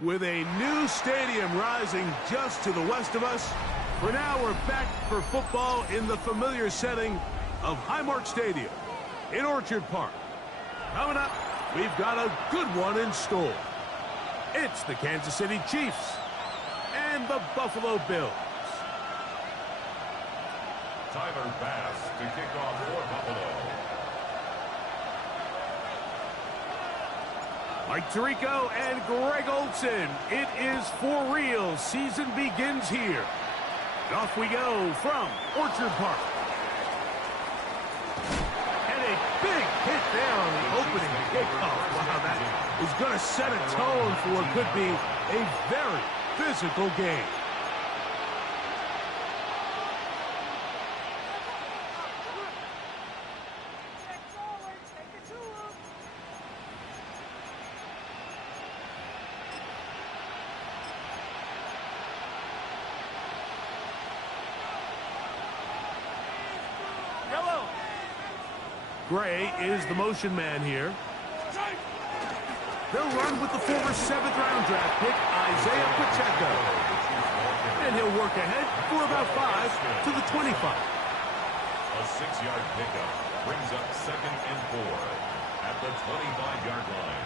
With a new stadium rising just to the west of us, for now we're back for football in the familiar setting of Highmark Stadium in Orchard Park. Coming up, we've got a good one in store. It's the Kansas City Chiefs and the Buffalo Bills. Tyler Bass to kick off for Buffalo. Mike Tirico and Greg Olson. It is for real. Season begins here. And off we go from Orchard Park. And a big hit there on the opening kickoff. Wow, that is going to set a tone for what could be a very physical game. Gray is the motion man here. They'll run with the former 7th-round draft pick, Isaiah Pacheco. And he'll work ahead for about 5 to the 25. A 6-yard pickup brings up 2nd and 4 at the 25-yard line.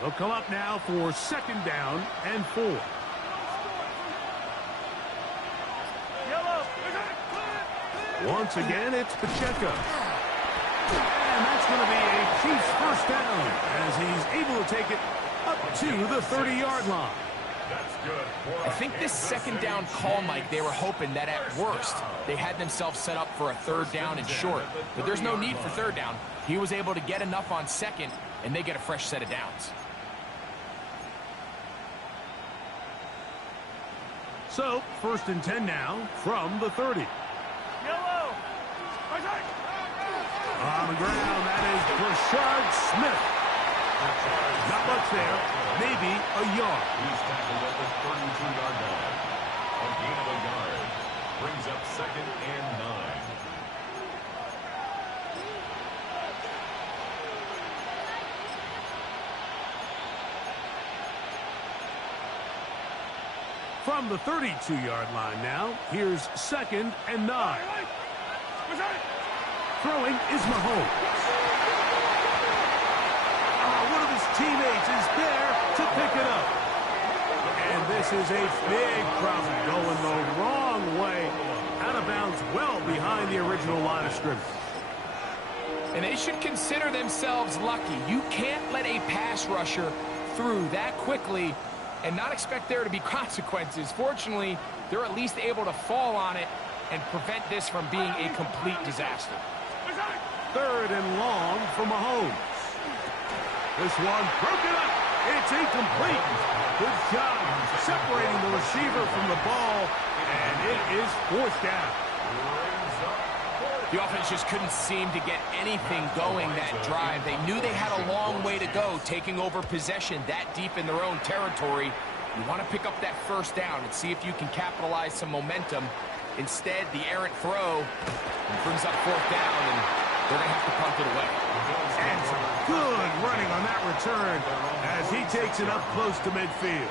They'll come up now for 2nd down and 4. Once again, it's Pacheco. And that's going to be a Chiefs first down as he's able to take it up to the 30-yard line. That's good. I think this 2nd down call, Mike, they were hoping that at worst they had themselves set up for a 3rd down and short. But there's no need for 3rd down. He was able to get enough on 2nd, and they get a fresh set of downs. So, 1st and 10 now from the 30. On the ground, that is Brashard Smith. Not much there, maybe a yard. He's tackled at the 32-yard line. A gain of a yard brings up 2nd and 9. From the 32-yard line now, here's 2nd and 9. Throwing is Mahomes. One of his teammates is there to pick it up. And this is a big problem going the wrong way. Out of bounds well behind the original line of scrimmage. And they should consider themselves lucky. You can't let a pass rusher through that quickly and not expect there to be consequences. Fortunately, they're at least able to fall on it and prevent this from being a complete disaster. 3rd and long for Mahomes. This one broken up. It's incomplete. Good job separating the receiver from the ball, and it is 4th down. The offense just couldn't seem to get anything going that drive. They knew they had a long way to go, taking over possession that deep in their own territory. You want to pick up that 1st down and see if you can capitalize some momentum. Instead, the errant throw brings up 4th down, and they're going to have to punt it away. And some good running on that return as he takes it up close to midfield.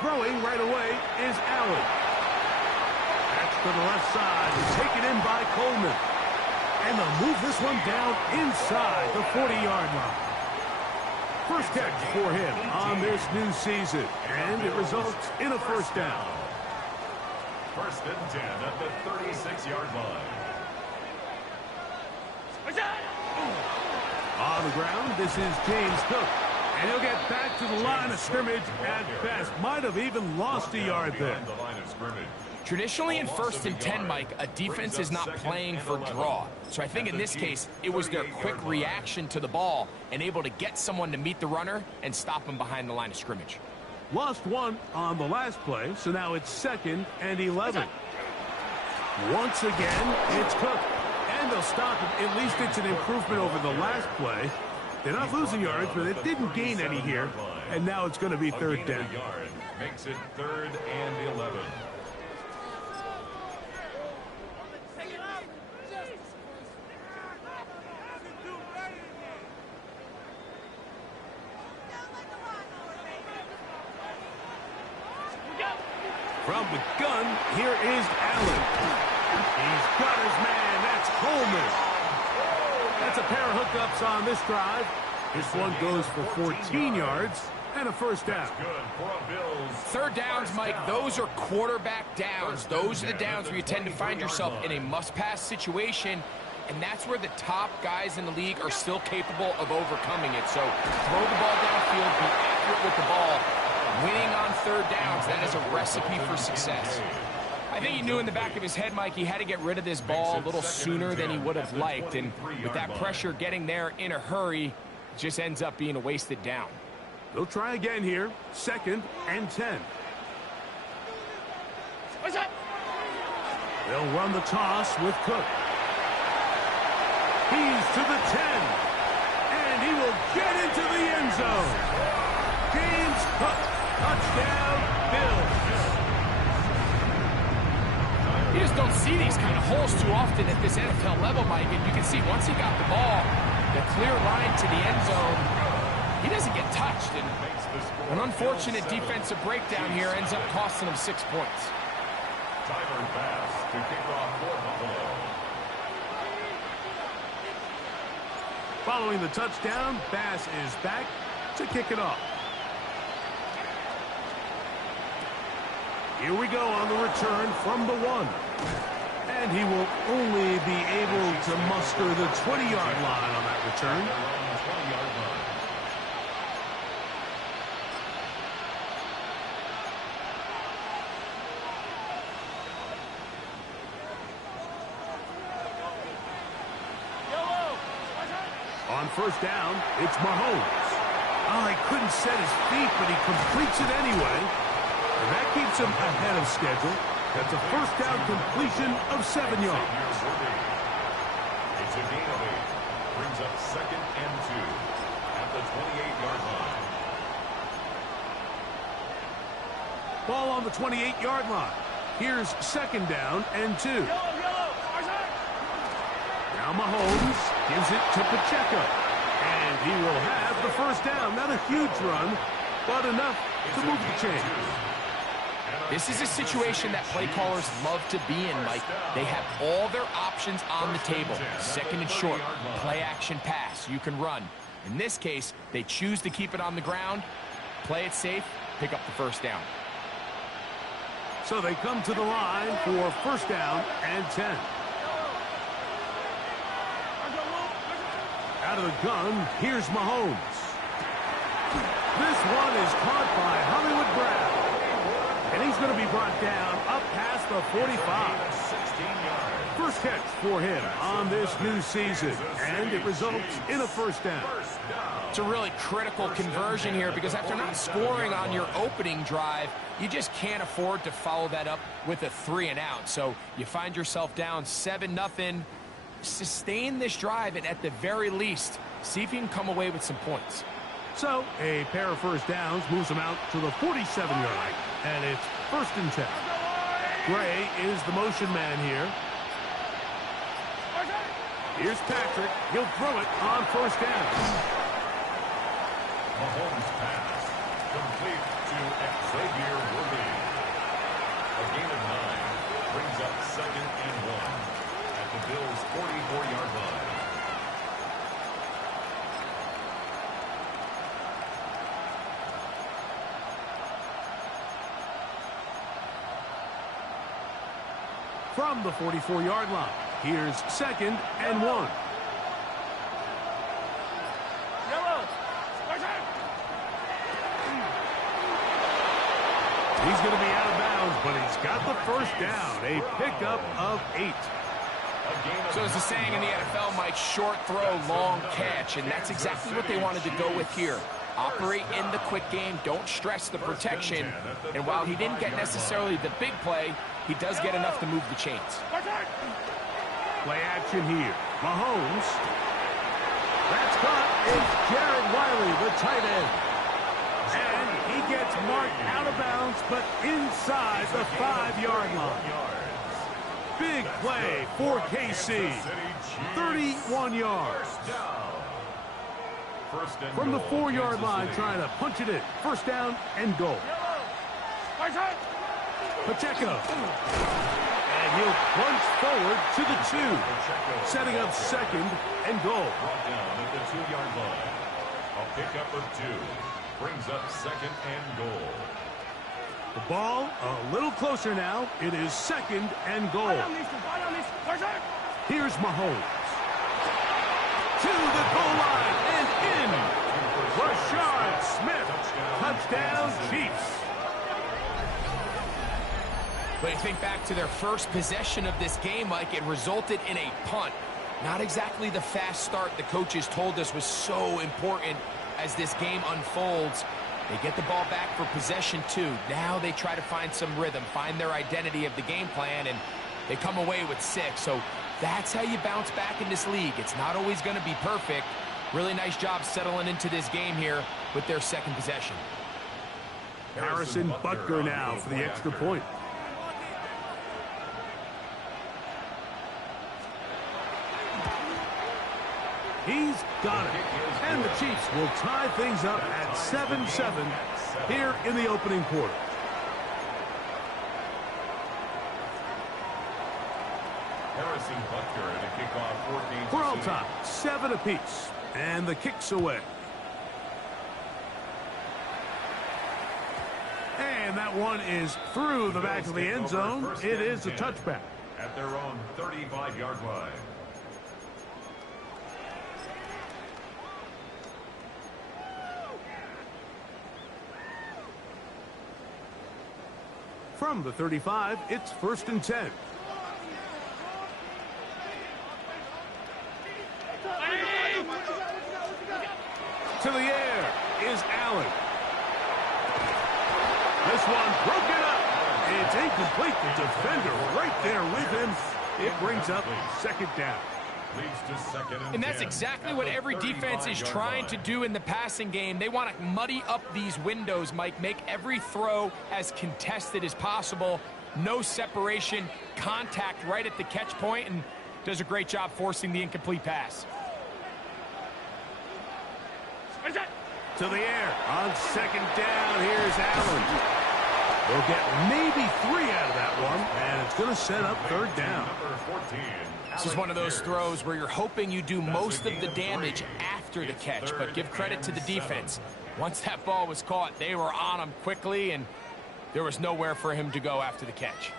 Throwing right away is Allen. That's to the left side. Taken in by Coleman. And they'll move this one down inside the 40-yard line. First catch for him on this new season. And it results in a 1st down. 1st and 10 at the 36-yard line. On the ground, this is James Cook. And he'll get back to the line of scrimmage at best. Might have even lost a yard there. Traditionally in 1st and 10, Mike, a defense is not playing for draw. So I think in this case, it was their quick reaction to the ball and able to get someone to meet the runner and stop him behind the line of scrimmage. Lost one on the last play, so now it's 2nd and 11. Once again, it's Cook. And they'll stop him. At least it's an improvement over the last play. They're not losing yards, but it didn't gain any here. And now it's going to be third down. Makes it 3rd and 11. From the gun, here is Allen. He's got his man. That's Coleman. That's a pair of hookups on this drive. This one goes for 14 yards and a first down. Third downs, Mike, those are quarterback downs. Those are the downs where you tend to find yourself in a must-pass situation, and that's where the top guys in the league are still capable of overcoming it. So throw the ball downfield, be accurate with the ball. Winning on third downs, that is a recipe for success. I think he knew in the back of his head, Mike, he had to get rid of this ball a little sooner than he would have liked. And with that pressure getting there in a hurry, it just ends up being a wasted down. They'll try again here. 2nd and 10. They'll run the toss with Cook. He's to the 10. And he will get into the end zone. James Cook. Touchdown, Bills. You just don't see these kind of holes too often at this NFL level, Mike. And you can see once he got the ball, the clear line to the end zone, he doesn't get touched. And an unfortunate defensive breakdown here ends up costing him 6 points. Tyler Bass to kick off for Buffalo. Following the touchdown, Bass is back to kick it off. Here we go on the return from the 1. And he will only be able to muster the 20-yard line on that return. On first down, it's Mahomes. Oh, he couldn't set his feet, but he completes it anyway. And that keeps him ahead of schedule. That's a first down completion of 7 yards. It's a gain of 8. Brings up 2nd and 2 at the 28-yard line. Ball on the 28-yard line. Here's 2nd down and 2. Now Mahomes gives it to Pacheco. And he will have the first down. Not a huge run, but enough to move the chains. This is a situation that play callers love to be in, Mike. They have all their options on the table. 2nd and short, play action pass, you can run. In this case, they choose to keep it on the ground, play it safe, pick up the first down. So they come to the line for first down and 10. Out of the gun, here's Mahomes. This one is caught by Hollywood Brown. And he's going to be brought down up past the 45. First catch for him on this new season. And it results in a first down. It's a really critical conversion here because after not scoring on your opening drive, you just can't afford to follow that up with a 3 and out. So you find yourself down 7-0. Sustain this drive and at the very least, see if you can come away with some points. So a pair of first downs moves them out to the 47-yard line. And it's 1st and 10. Gray is the motion man here. Here's Patrick. He'll throw it on first down. Mahomes pass. Complete to Xavier Worthy. A gain of 9. Brings up 2nd and 1 at the Bills' 44-yard line. From the 44-yard line, here's 2nd and 1. He's going to be out of bounds, but he's got the first down. A pickup of 8. So as the saying in the NFL, Mike, short throw, long catch, and that's exactly what they wanted to go with here. Operate in the quick game, don't stress the protection, and while he didn't get necessarily the big play, he does get enough to move the chains. Play action here. Mahomes. That's caught. It's Jared Wiley, the tight end. And he gets marked out of bounds, but inside the 5-yard line. Big play for KC. 31 yards. From the 4-yard line, trying to punch it in. First down and goal. Pacheco. And he'll plunge forward to the 2. Setting up second and goal. Brought down at the 2-yard line. A pickup of 2. Brings up second and goal. The ball a little closer now. It is second and goal. Here's Mahomes. To the goal line and in. Rashard Smith. Touchdown, Chiefs. But you think back to their first possession of this game, Mike, it resulted in a punt. Not exactly the fast start the coaches told us was so important as this game unfolds. They get the ball back for possession 2. Now they try to find some rhythm, find their identity of the game plan, and they come away with 6. So that's how you bounce back in this league. It's not always going to be perfect. Really nice job settling into this game here with their second possession. Harrison Butker now for the extra point. He's got it. And the Chiefs will tie things up at 7-7 here in the opening quarter. Harrison Butker to kick off 14. We're all tied, 7 apiece. And the kick's away. And that one is through the back of the end zone. It is a touchback. At their own 35-yard line. From the 35, it's 1st and 10. To the air is Allen. This one broken up. It's incomplete. The defender right there with him. It brings up second down. And that's exactly what every defense is trying to do in the passing game. They want to muddy up these windows, Mike, make every throw as contested as possible. No separation, contact right at the catch point, and does a great job forcing the incomplete pass. To the air on second down. Here's Allen. They'll get maybe 3 out of that one, and it's going to set up third down. This is one of those throws where you're hoping you do most of the damage after the catch, but give credit to the defense. Once that ball was caught, they were on him quickly, and there was nowhere for him to go after the catch.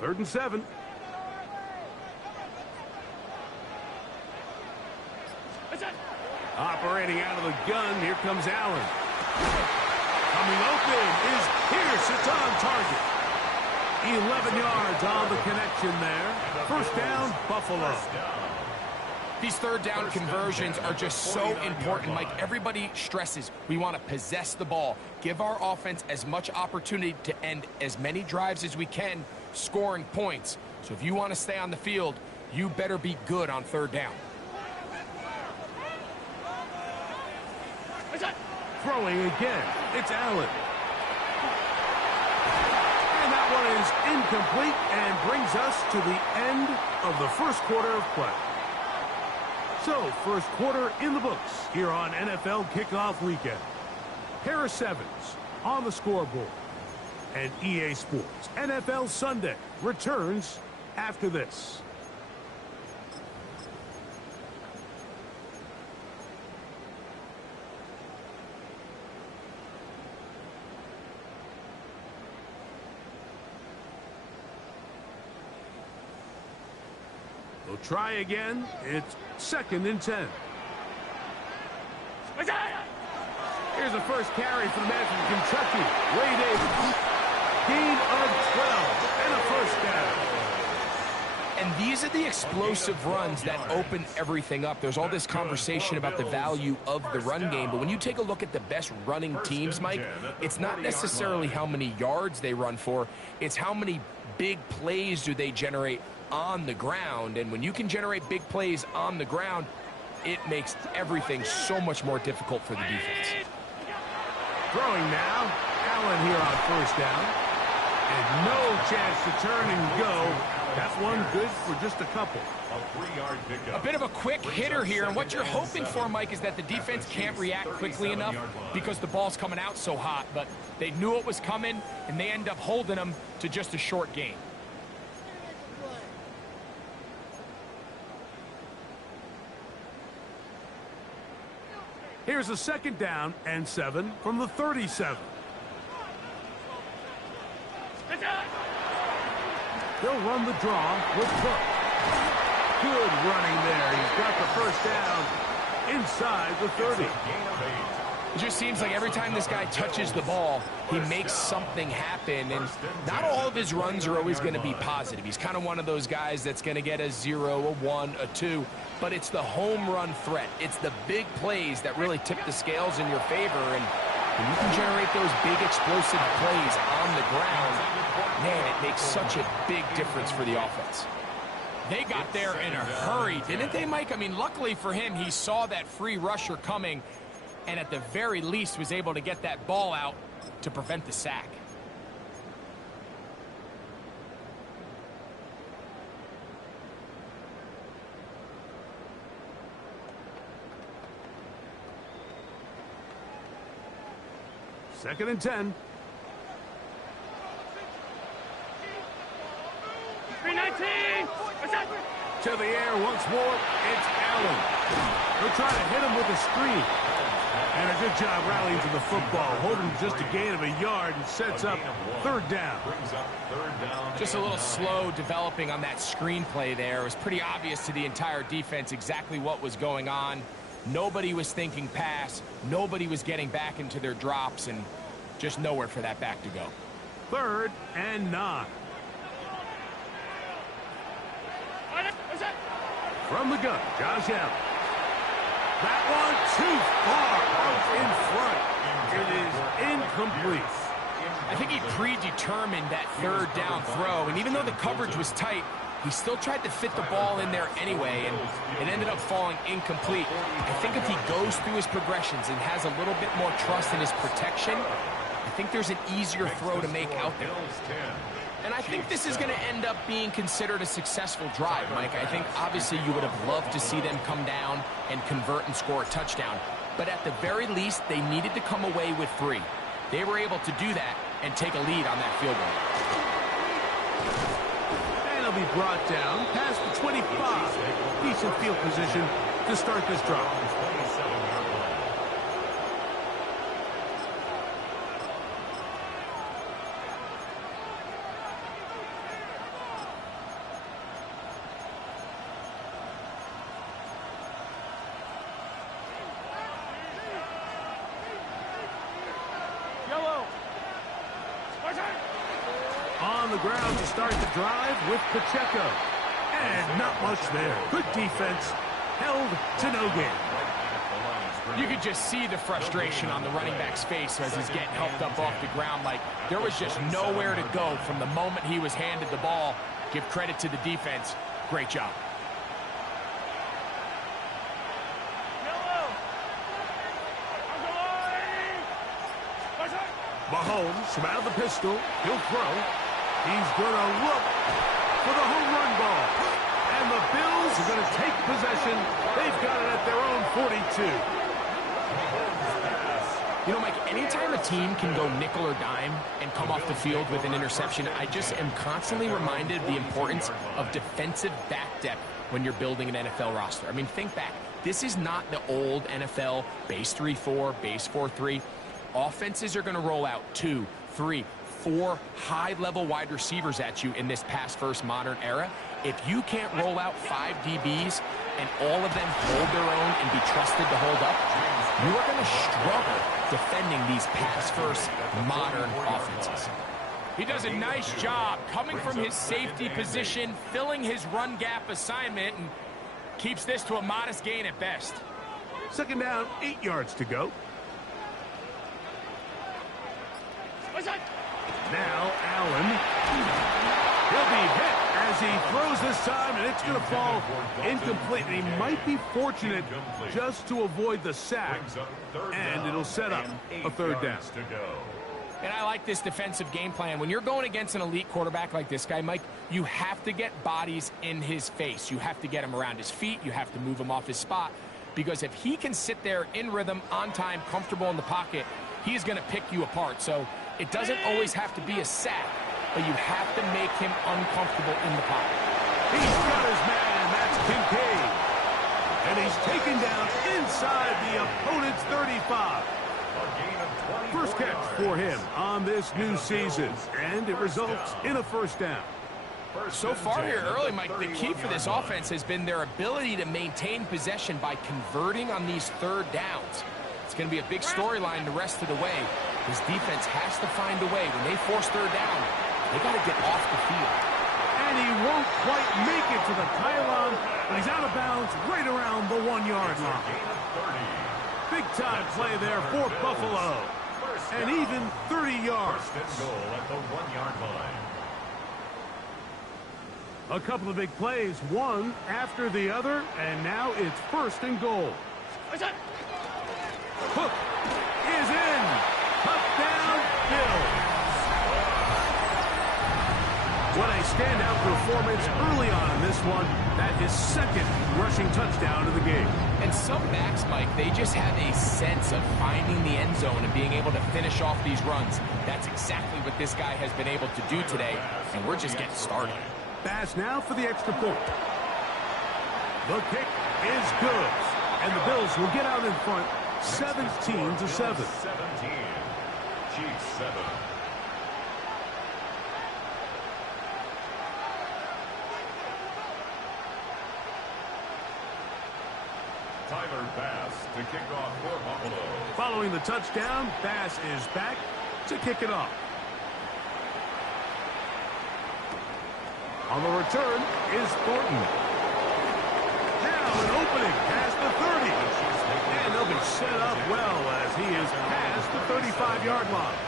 Third and 7. Operating out of the gun, here comes Allen. Coming open is Pierce. It's on target. 11 yards on the connection there. First down, Buffalo. These third down conversions are just so important. Like everybody stresses, we want to possess the ball, give our offense as much opportunity to end as many drives as we can, scoring points. So if you want to stay on the field, you better be good on third down. Throwing again, it's Allen. And that one is incomplete and brings us to the end of the first quarter of play. So, first quarter in the books here on NFL Kickoff Weekend. Harris Evans on the scoreboard. And EA Sports NFL Sunday returns after this. They'll try again. It's second and 10. Here's the first carry for the man from Kentucky, Ray Davis. Gain of 12 and a first down. And these are the explosive runs that open everything up. There's all this conversation about the value of the run game, but when you take a look at the best running teams, Mike, it's not necessarily how many yards they run for, it's how many big plays do they generate on the ground. And when you can generate big plays on the ground, it makes everything so much more difficult for the defense. Throwing now, Allen here on first down. And no chance to turn and go. That's one good for just a couple. A bit of a quick hitter here, and what you're hoping for, Mike, is that the defense can't react quickly enough because the ball's coming out so hot, but they knew it was coming, and they end up holding them to just a short gain. Here's a 2nd down and 7 from the 37. They'll run the draw with Cook. Good running there. He's got the first down inside the 30. It just seems like every time this guy touches the ball, he makes something happen, and not all of his runs are always going to be positive. He's kind of one of those guys that's going to get a 0, a 1, a 2, but it's the home run threat. It's the big plays that really tip the scales in your favor, and when you can generate those big explosive plays on the ground, man, it makes such a big difference for the offense. They got there in a hurry, didn't they, Mike? I mean, luckily for him, he saw that free rusher coming, and at the very least was able to get that ball out to prevent the sack. Second and 10. 319. To the air once more. It's Allen. They'll try to hit him with a screen. And a good job rallying to the football, holding just a gain of a yard, and sets up 3rd down. Just a little slow developing on that screenplay there. It was pretty obvious to the entire defense exactly what was going on. Nobody was thinking pass. Nobody was getting back into their drops, and just nowhere for that back to go. 3rd and 9. From the gun, Josh Allen. That one too far out in front. It is incomplete. I think he predetermined that 3rd down throw, and even though the coverage was tight, he still tried to fit the ball in there anyway, and it ended up falling incomplete. I think if he goes through his progressions and has a little bit more trust in his protection, I think there's an easier throw to make out there. And I think this is going to end up being considered a successful drive, Mike. I think obviously you would have loved to see them come down and convert and score a touchdown. But at the very least, they needed to come away with 3. They were able to do that and take a lead on that field goal. And he'll be brought down past the 25. Decent field position to start this drive. On the ground to start the drive with Pacheco. And not much there. Good defense. Held to no gain. You could just see the frustration on the running back's face as he's getting helped up off the ground. Like, there was just nowhere to go from the moment he was handed the ball. Give credit to the defense. Great job. Mahomes from out of the pistol. He'll throw. He's going to look for the home run ball. And the Bills are going to take possession. They've got it at their own 42. You know, Mike, anytime a team can go nickel or dime and come off the field with an interception, I just am constantly reminded of the importance of defensive back depth when you're building an NFL roster. I mean, think back. This is not the old NFL base 3-4, base 4-3. Offenses are going to roll out 2, 3, 4 high-level wide receivers at you in this pass-first modern era. If you can't roll out 5 DBs and all of them hold their own and be trusted to hold up, you are going to struggle defending these pass-first modern offenses. He does a nice job coming from his safety position, filling his run gap assignment, and keeps this to a modest gain at best. Second down, 8 yards to go. Now Allen. He'll be hit as he throws this time, and it's going to fall incomplete. And he might be fortunate just to avoid the sack, and it'll set up a third down. And I like this defensive game plan. When you're going against an elite quarterback like this guy, Mike, you have to get bodies in his face. You have to get him around his feet. You have to move him off his spot. Because if he can sit there in rhythm, on time, comfortable in the pocket, he's going to pick you apart. So it doesn't always have to be a sack, but you have to make him uncomfortable in the pocket. He's got his man. That's Kincaid. And he's taken down inside the opponent's 35. First catch for him on this new season, and it results in a first down. So far here early, Mike, the key for this offense has been their ability to maintain possession by converting on these third downs. It's going to be a big storyline the rest of the way. This defense has to find a way. When they force third down, they got to get off the field. And he won't quite make it to the pylon, but he's out of bounds right around the 1-yard line. Big-time play there for Buffalo. And even 30 yards. First and goal at the 1-yard line. A couple of big plays, one after the other, and now it's first and goal. Hook is in. Touchdown, Bills. What a standout performance early on in this one. That is second rushing touchdown of the game. And some backs, Mike, they just have a sense of finding the end zone and being able to finish off these runs. That's exactly what this guy has been able to do today, and we're just getting started. Pass now for the extra point. The kick is good, and the Bills will get out in front 17-7. 17. Chiefs 7. Tyler Bass to kick off for Buffalo. Following the touchdown, Bass is back to kick it off. On the return is Thornton. Now an opening past the 30. And they'll be set up well as he is past the 35-yard line.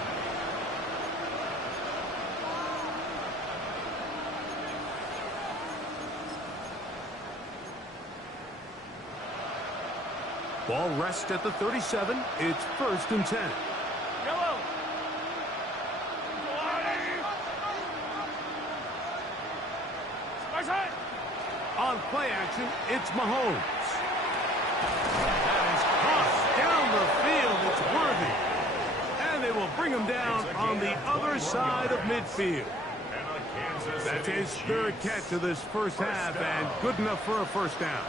Ball rests at the 37. It's first and 10. Yellow. On play action, it's Mahomes. That is crossed down the field. It's Worthy. And they will bring him down on the other side of midfield. That's his third catch of this first half, and good enough for a first down.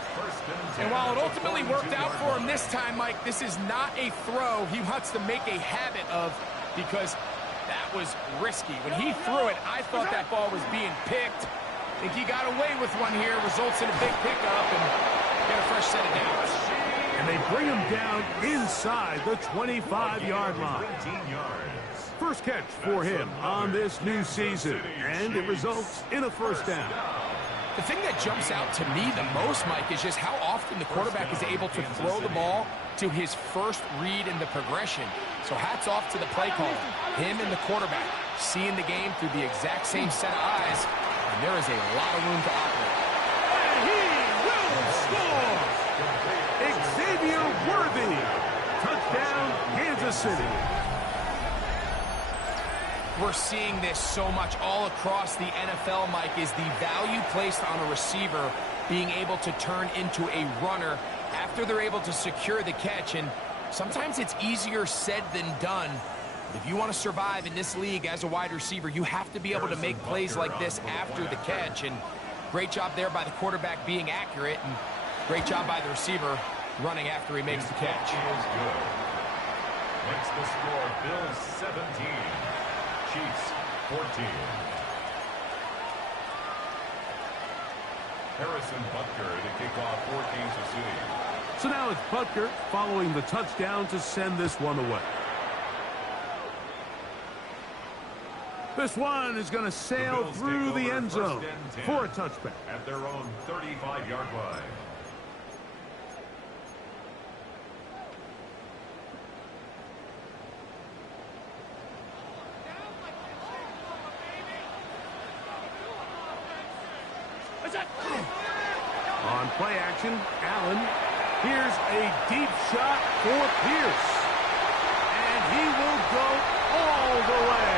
And while it ultimately worked out for him this time, Mike, this is not a throw he wants to make a habit of, because that was risky. When he threw it, I thought that ball was being picked. I think he got away with one here, results in a big pickup, and get a fresh set of downs. And they bring him down inside the 25-yard line. First catch for him on this new season, and it results in a first down. The thing that jumps out to me the most, Mike, is just how often the quarterback is able to throw the ball to his first read in the progression. So hats off to the play caller, him and the quarterback, seeing the game through the exact same set of eyes, and there is a lot of room to operate. And he will score! Xavier Worthy. Touchdown, Kansas City. We're seeing this so much all across the NFL, Mike, is the value placed on a receiver being able to turn into a runner after they're able to secure the catch. And sometimes it's easier said than done. If you want to survive in this league as a wide receiver, you have to be able to make plays like this after the catch. And great job there by the quarterback being accurate, and great job by the receiver running after he makes the catch. Makes the score Bills 17. Chiefs 14. Harrison Butker to kick off for Kansas City. So now it's Butker following the touchdown to send this one away. This one is going to sail through the end zone for a touchback. At their own 35-yard line. On play action, Allen. Here's a deep shot for Pierce. And he will go all the way.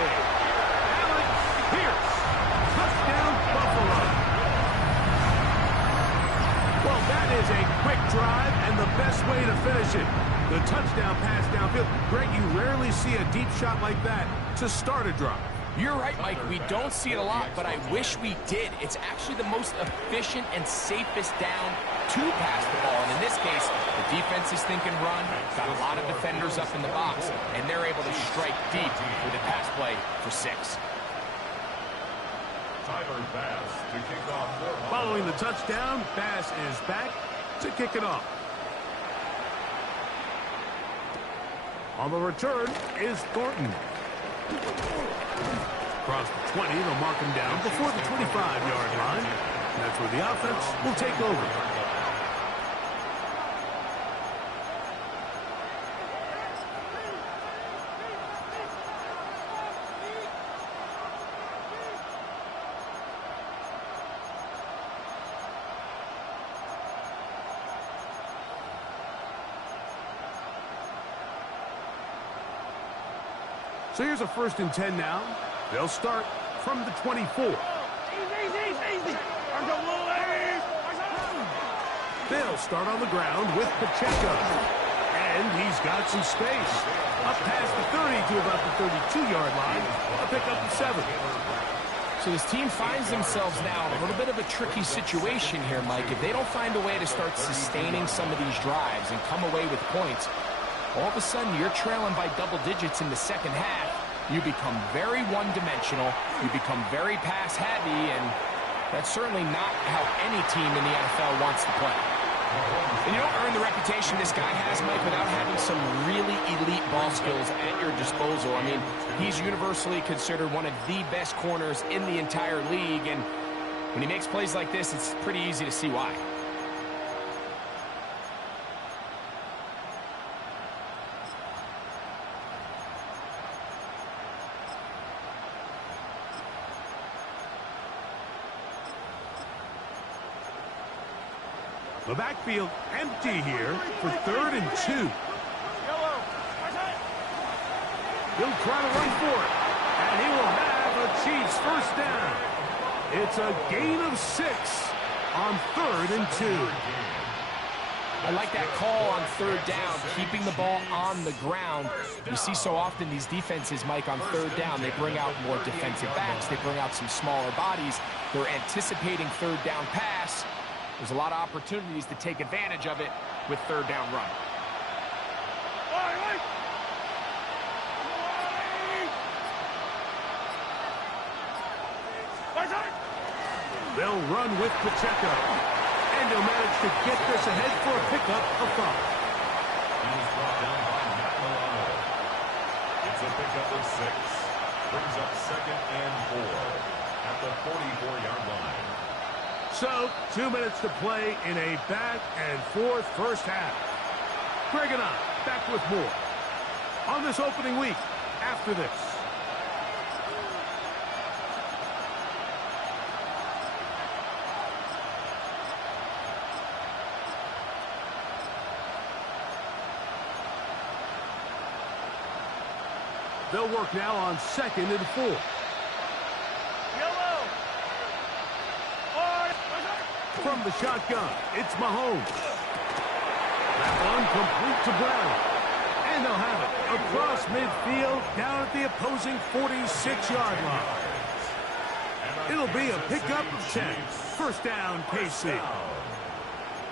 Allen Pierce. Touchdown, Buffalo. Well, that is a quick drive and the best way to finish it. The touchdown pass downfield. Greg, you rarely see a deep shot like that to start a drive. You're right, Mike. We don't see it a lot, but I wish we did. It's actually the most efficient and safest down to pass the ball. And in this case, the defense is thinking run, got a lot of defenders up in the box, and they're able to strike deep with a pass play for 6. Tyler Bass to kick off. Following the touchdown, Bass is back to kick it off. On the return is Thornton. Across the 20, they'll mark him down before the 25-yard line. And that's where the offense will take over. So here's a 1st and 10 now. They'll start from the 24. They'll start on the ground with Pacheco. And he's got some space. Up past the 30 to about the 32-yard line. A pickup of 7. So this team finds themselves now in a little bit of a tricky situation here, Mike. If they don't find a way to start sustaining some of these drives and come away with points, all of a sudden you're trailing by double digits in the second half. You become very one-dimensional. You become very pass-heavy, and that's certainly not how any team in the NFL wants to play. And you don't earn the reputation this guy has, Mike, without having some really elite ball skills at your disposal. I mean, he's universally considered one of the best corners in the entire league, and when he makes plays like this, it's pretty easy to see why. The backfield empty here for 3rd and 2. He'll try to run for it, and he will have a Chiefs 1st down. It's a gain of 6 on 3rd and 2. I like that call on 3rd down, keeping the ball on the ground. You see so often these defenses, Mike, on 3rd down, they bring out more defensive backs. They bring out some smaller bodies. They're anticipating 3rd down pass. There's a lot of opportunities to take advantage of it with 3rd down run. They'll run with Pacheco. And he'll manage to get this ahead for a pickup of 5. He was brought down by Madden. It's a pickup of 6. Brings up 2nd and 4 at the 44-yard line. So, 2 minutes to play in a back-and-forth first half. Greg and I back with more on this opening week after this. They'll work now on 2nd and 4. From the shotgun, it's Mahomes. That one complete to Brown. And they'll have it across midfield down at the opposing 46-yard line. It'll be a pickup of 10. 1st down, KC.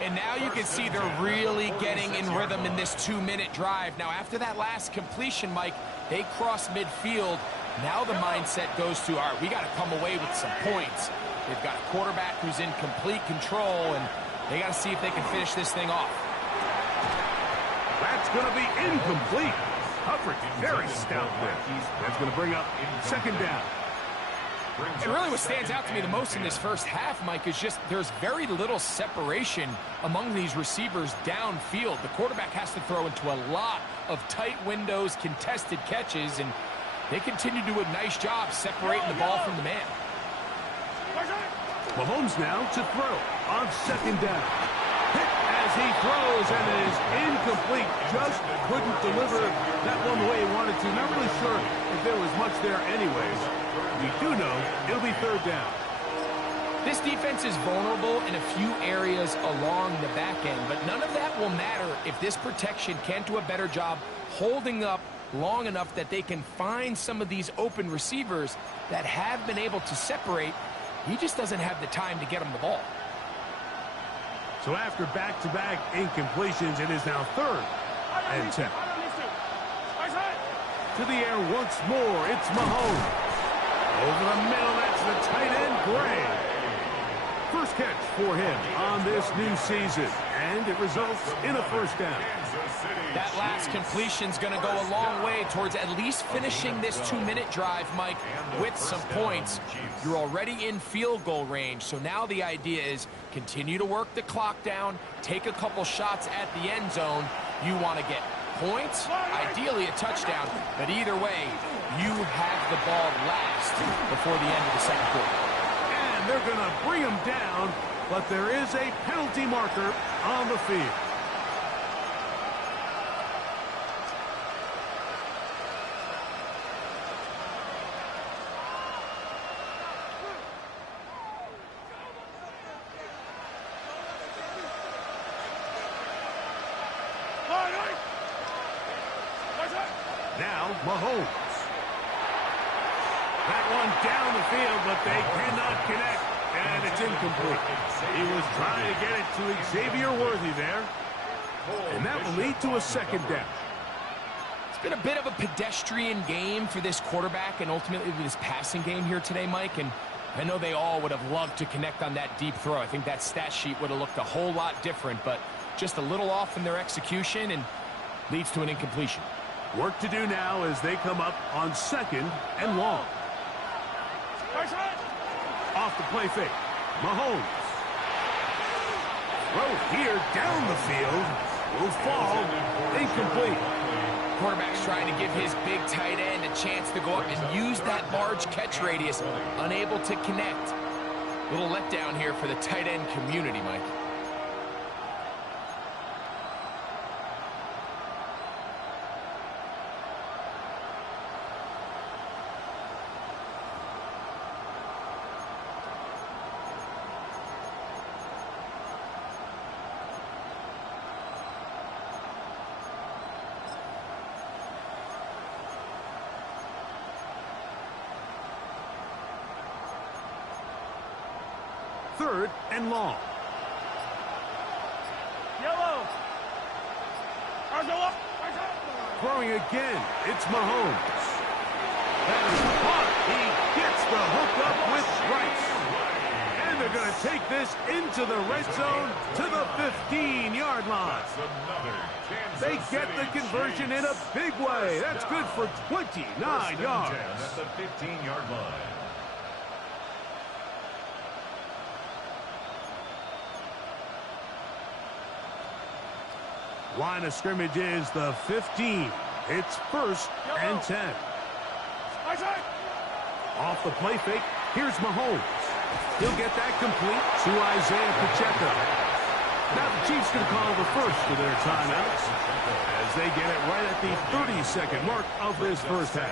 And now you can see they're really getting in rhythm in this 2-minute drive. Now, after that last completion, Mike, they cross midfield. Now the mindset goes to, all right, we got to come away with some points. They've got a quarterback who's in complete control, and they got to see if they can finish this thing off. That's going to be incomplete. Coverage very stout there. That's going to bring up 2nd down. And really what stands out to me the most in this first half, Mike, is just there's very little separation among these receivers downfield. The quarterback has to throw into a lot of tight windows, contested catches, and they continue to do a nice job separating the ball from the man. Mahomes now to throw on second down. Hit as he throws, and it is incomplete. Just couldn't deliver that one the way he wanted to. Not really sure if there was much there anyways. We do know it'll be third down. This defense is vulnerable in a few areas along the back end, but none of that will matter if this protection can't do a better job holding up long enough that they can find some of these open receivers that have been able to separate. He just doesn't have the time to get them the ball. So after back-to-back incompletions, it is now third and 10. To the air once more, it's Mahomes. Over the middle, that's the tight end, Gray. First catch for him on this new season, and it results in a first down. That last completion's going to go a long way towards at least finishing this 2-minute drive, Mike, with some points. You're already in field goal range, so now the idea is continue to work the clock down, take a couple shots at the end zone. You want to get points, ideally a touchdown, but either way, you have the ball last before the end of the second quarter. And they're going to bring him down, but there is a penalty marker on the field. Now, Mahomes. That one down the field, but they cannot connect, and it's incomplete. He was trying to get it to Xavier Worthy there, and that will lead to a second down. It's been a bit of a pedestrian game for this quarterback and ultimately this passing game here today, Mike, and I know they all would have loved to connect on that deep throw. I think that stat sheet would have looked a whole lot different, but just a little off in their execution and leads to an incompletion. Work to do now as they come up on second and long. Off the play fake. Mahomes. Throw here down the field. Will fall. Incomplete. Quarterback's trying to give his big tight end a chance to go up and use that large catch radius. Unable to connect. Little letdown here for the tight end community, Mike. Third and long. Yellow. Throwing again. It's Mahomes. That is caught. He gets the hook up with Rice. And they're going to take this into the red zone to the 15-yard line. They get the conversion in a big way. That's good for 29 yards. At the 15-yard line. Line of scrimmage is the 15. It's first and 10. Off the play fake, here's Mahomes. He'll get that complete to Isaiah Pacheco. Now the Chiefs going to call the first of their timeouts as they get it right at the 30-second mark of this first half.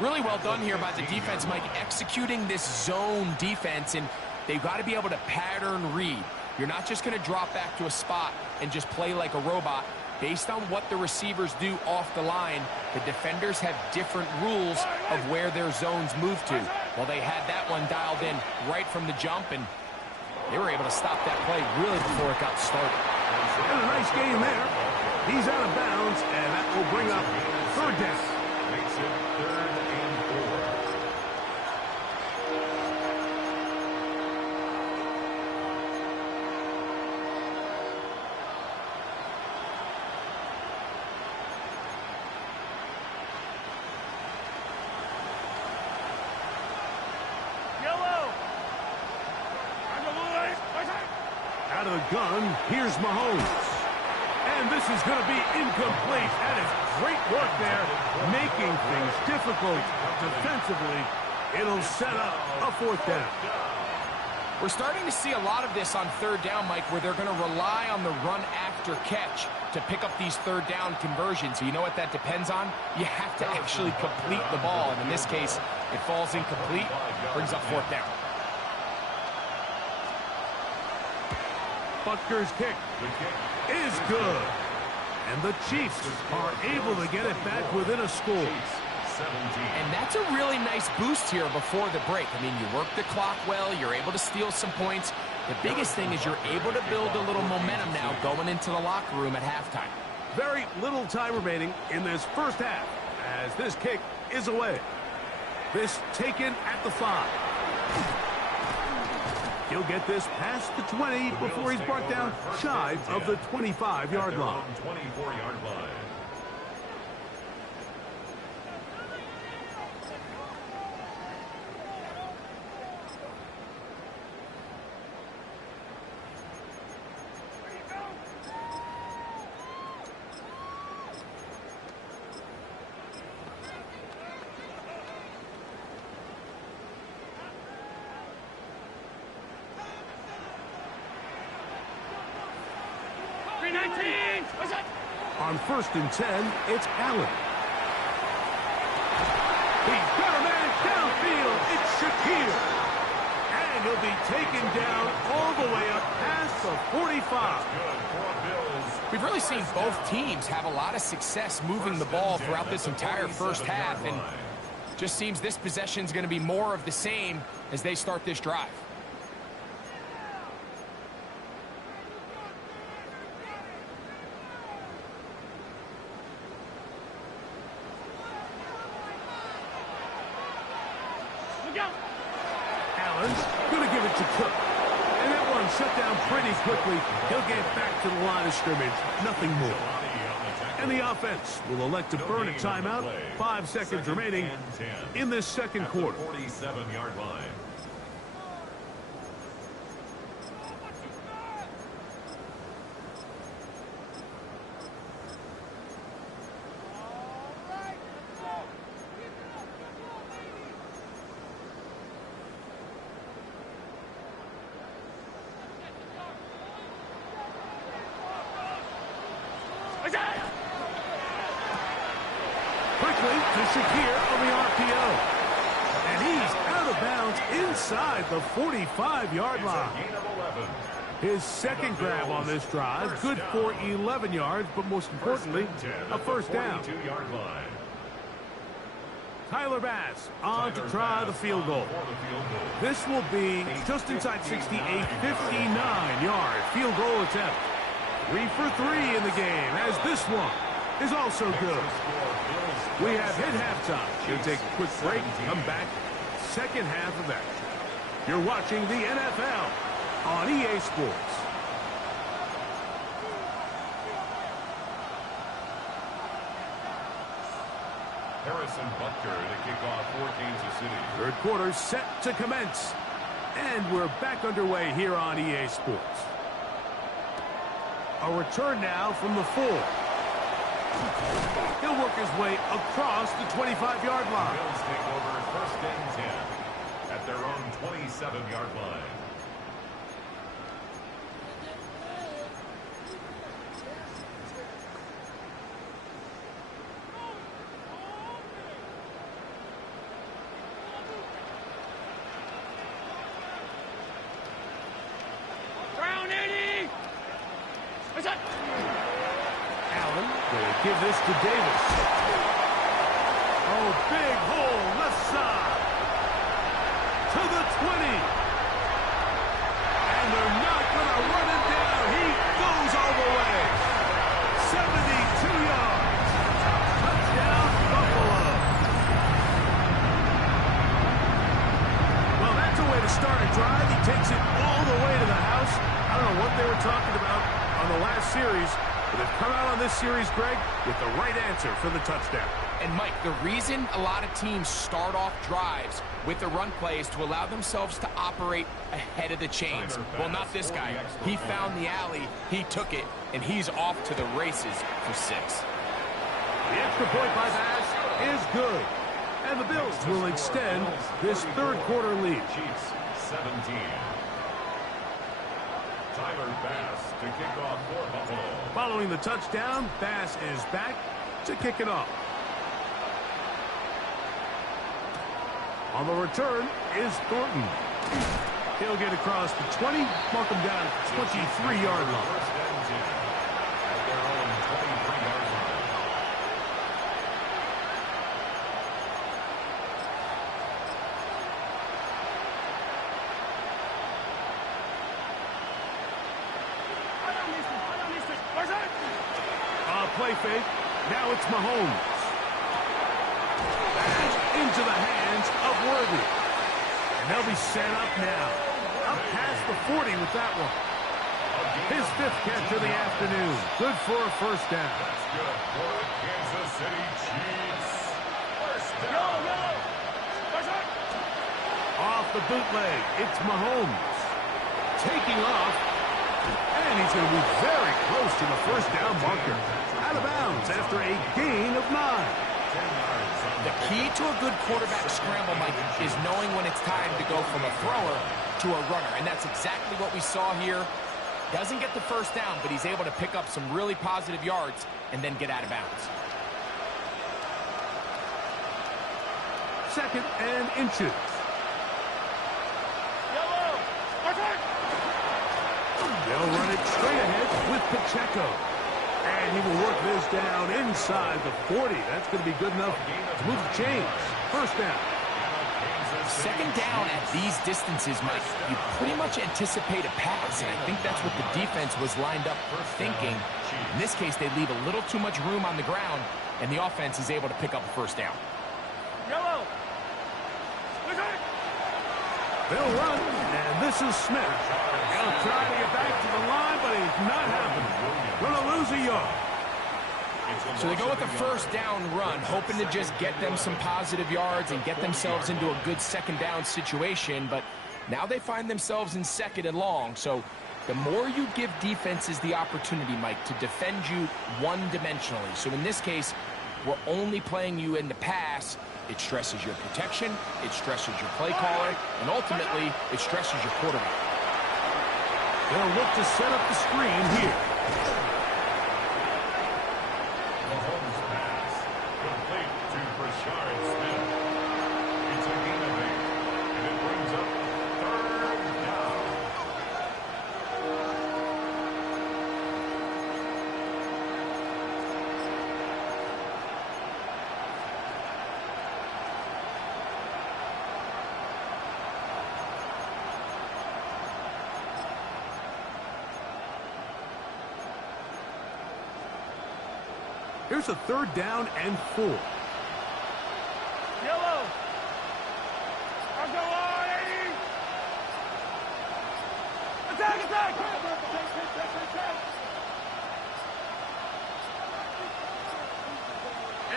Really well done here by the defense, Mike, executing this zone defense, and they've got to be able to pattern read. You're not just going to drop back to a spot and just play like a robot. Based on what the receivers do off the line, the defenders have different rules of where their zones move to. Well, they had that one dialed in right from the jump, and they were able to stop that play really before it got started. And a nice game there. He's out of bounds, and that will bring up third down. Makes it third and 4. gun. Here's Mahomes. And this is going to be incomplete. That is great work there, making things difficult defensively. It'll set up a fourth down. We're starting to see a lot of this on third down, Mike, where they're going to rely on the run after catch to pick up these third down conversions. You know what that depends on? You have to actually complete the ball. And in this case, it falls incomplete, brings up fourth down. Butker's kick is good. And the Chiefs are able to get it back within a score. And that's a really nice boost here before the break. I mean, you work the clock well, you're able to steal some points. The biggest thing is you're able to build a little momentum now going into the locker room at halftime. Very little time remaining in this first half as this kick is away. This taken at the 5. He'll get this past the 20 before he's brought down shy of the 25-yard line. 24-yard line. On 1st and 10, it's Allen. He's got a man downfield. It's Shakir. And he'll be taken down all the way up past the 45. We've really seen both teams have a lot of success moving the ball throughout this entire first half. And just seems this possession's going to be more of the same as they start this drive. Allen's going to give it to Cook. And that one shut down pretty quickly. He'll get back to the line of scrimmage. Nothing more. And the offense will elect to burn a timeout. 5 seconds remaining in this second quarter. 47-yard line. Quickly to Shakir on the RPO. And he's out of bounds inside the 45-yard line. His second grab on this drive, good for 11 yards, but most importantly, a first down. Tyler Bass on to try the field goal. This will be just inside 60, a 59-yard field goal attempt. 3 for 3 in the game, as this one is also good. We have hit halftime. We'll take a quick break and come back. Second half of action. You're watching the NFL on EA Sports. Harrison Butker to kick off for Kansas City. Third quarter set to commence. And we're back underway here on EA Sports. A return now from the 4. He'll work his way across the 25-yard line. Bills take over 1st and 10 at their own 27-yard line. Allen will give this to Davis. Oh, big hole left side. To the 20. And they're not going to run him down. He goes all the way. 72 yards. Touchdown, Buffalo. Well, that's a way to start a drive. He takes it all the way to the house. I don't know what they were talking about on the last series, But they've come out on this series, Greg, with the right answer for the touchdown. And, Mike, the reason a lot of teams start off drives with the run play is to allow themselves to operate ahead of the chains. Well, not this guy. He found the alley, he took it, and he's off to the races for 6. The extra point by Bass is good. And the Bills will extend this third-quarter lead. Chiefs 17. Tyler Bass to kick off for Buffalo. Following the touchdown, Bass is back to kick it off. On the return is Thornton. He'll get across the 20, mark him down at the 23-yard line. First and 10 at their own 23-yard line. Play fake. Now it's Mahomes. Pass into the hands of Worthy. And they'll be set up now. Up past the 40 with that one. His 5th catch of the afternoon. Good for a first down. That's good for the Kansas City Chiefs. First down. Off the bootleg, it's Mahomes. Taking off. And he's going to be very close to the first down marker. Out of bounds after a gain of 9. The key to a good quarterback scramble, Mike, is knowing when it's time to go from a thrower to a runner. And that's exactly what we saw here. Doesn't get the first down, but he's able to pick up some really positive yards and then get out of bounds. 2nd and inches. They'll run it straight ahead with Pacheco. And he will work this down inside the 40. That's going to be good enough to move the chains. First down. 2nd down at these distances, Mike, you pretty much anticipate a pass, and I think that's what the defense was lined up thinking. In this case, they leave a little too much room on the ground, and the offense is able to pick up a first down. They'll run, and this is Smith. He'll try to get back to the line, but it's not happening. Going to lose a yard. So they go with a first down run, hoping to just get them some positive yards and get themselves into a good 2nd down situation, but now they find themselves in 2nd and long. So the more you give defenses the opportunity, Mike, to defend you one-dimensionally. So in this case, we're only playing you in the pass. It stresses your protection, it stresses your play caller, and ultimately, it stresses your quarterback. They'll look to set up the screen here. Mahomes pass complete to Rashard Smith. It's a gain of 8, and it brings up 3rd down. Here's a 3rd down and 4. Yellow. I'll go on, 80. Attack, attack.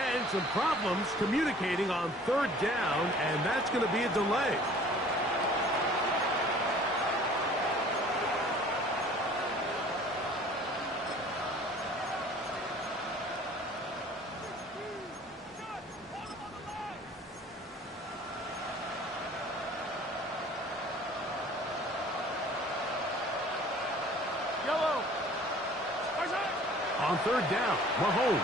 And some problems communicating on 3rd down, and that's going to be a delay. On 3rd down, Mahomes.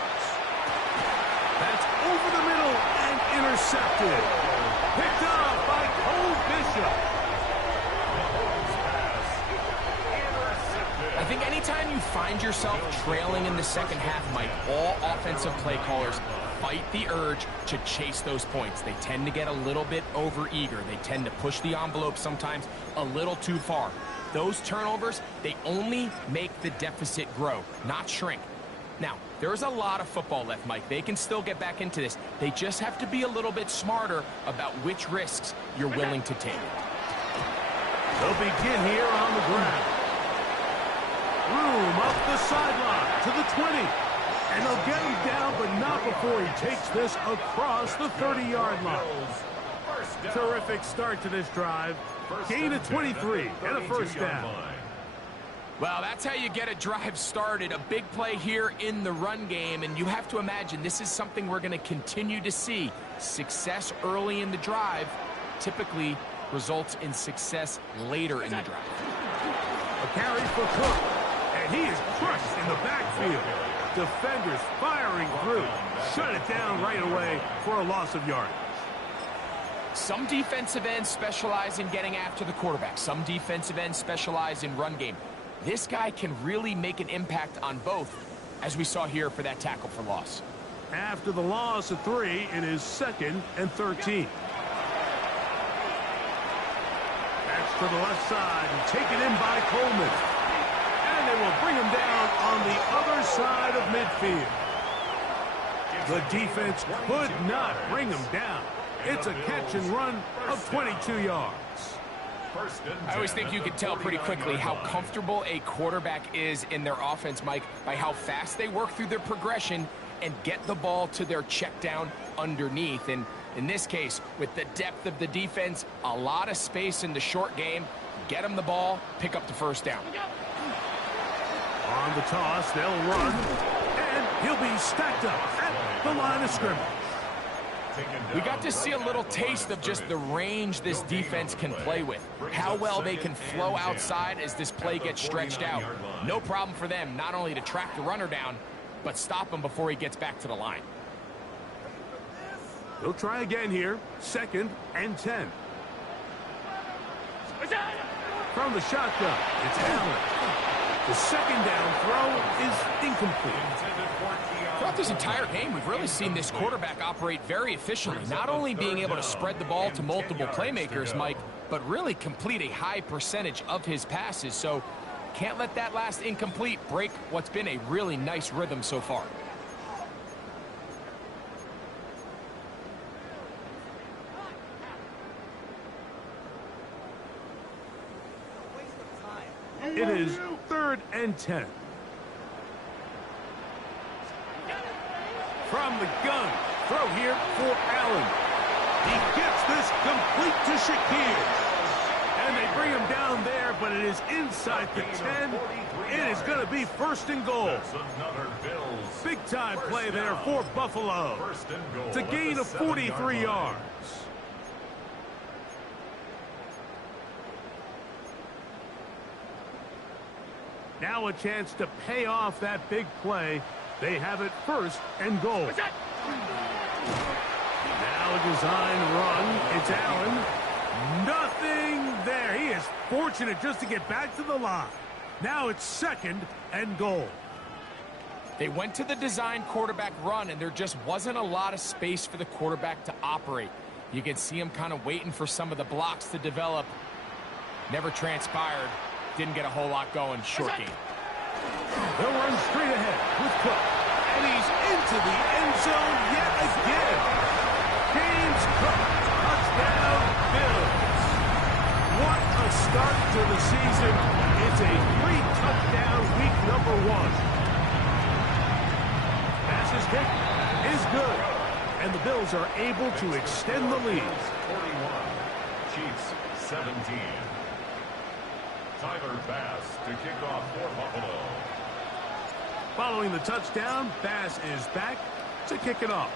That's over the middle and intercepted. Picked up by Cole Bishop. I think anytime you find yourself trailing in the 2nd half, Mike, all offensive play callers fight the urge to chase those points. They tend to get a little bit overeager. They tend to push the envelope sometimes a little too far. Those turnovers, they only make the deficit grow, not shrink. Now, there's a lot of football left, Mike. They can still get back into this. They just have to be a little bit smarter about which risks you're willing to take. They'll begin here on the ground. Room up the sideline to to the 20. And they'll get him down, but not before he takes this across the 30-yard line. Terrific start to this drive. Gain of 23 and a first down. Well, that's how you get a drive started. A big play here in the run game, and you have to imagine this is something we're going to continue to see. Success early in the drive typically results in success later in the drive. A carry for Cook, and he is crushed in the backfield. Defenders firing through. Shut it down right away for a loss of yardage. Some defensive ends specialize in getting after the quarterback. Some defensive ends specialize in run game. This guy can really make an impact on both, as we saw here for that tackle for loss. After the loss of 3, it is 2nd and 13. That's to the left side and taken in by Coleman. And they will bring him down on the other side of midfield. The defense could not bring him down. It's a catch and run of 22 yards. I always think you can tell pretty quickly how comfortable a quarterback is in their offense, Mike, by how fast they work through their progression and get the ball to their check down underneath. And in this case, with the depth of the defense, a lot of space in the short game, get them the ball, pick up the first down. On the toss, they'll run, and he'll be stacked up at the line of scrimmage. We got to see a little taste of just the range this defense can play with. How well they can flow outside as this play gets stretched out. No problem for them not only to track the runner down, but stop him before he gets back to the line. They'll try again here. 2nd and 10. From the shotgun, it's Allen. The second down throw is incomplete. Throughout this entire game, we've really seen this quarterback operate very efficiently, not only being able to spread the ball to multiple playmakers, Mike, but really complete a high percentage of his passes. So can't let that last incomplete break what's been a really nice rhythm so far. It is 3rd and 10. From the gun, throw here for Allen. He gets this complete to Shakir. And they bring him down there, but it is inside the 10. It is going to be 1st and goal. Big time play there for Buffalo. It's a gain of 43 yards. Now a chance to pay off that big play. They have it 1st and goal. Now a design run. It's Allen. Nothing there. He is fortunate just to get back to the line. Now it's 2nd and goal. They went to the design quarterback run, and there just wasn't a lot of space for the quarterback to operate. You can see him kind of waiting for some of the blocks to develop. Never transpired. Didn't get a whole lot going. Short game. They'll run straight ahead with Cook. And he's into the end zone yet again. James Cook. Touchdown, Bills. What a start to the season. It's a 3-touchdown week number 1. Pass is kicked. Is good. And the Bills are able to extend the lead. 41. Chiefs 17. Tyler Bass to kick off for Buffalo. Following the touchdown, Bass is back to kick it off.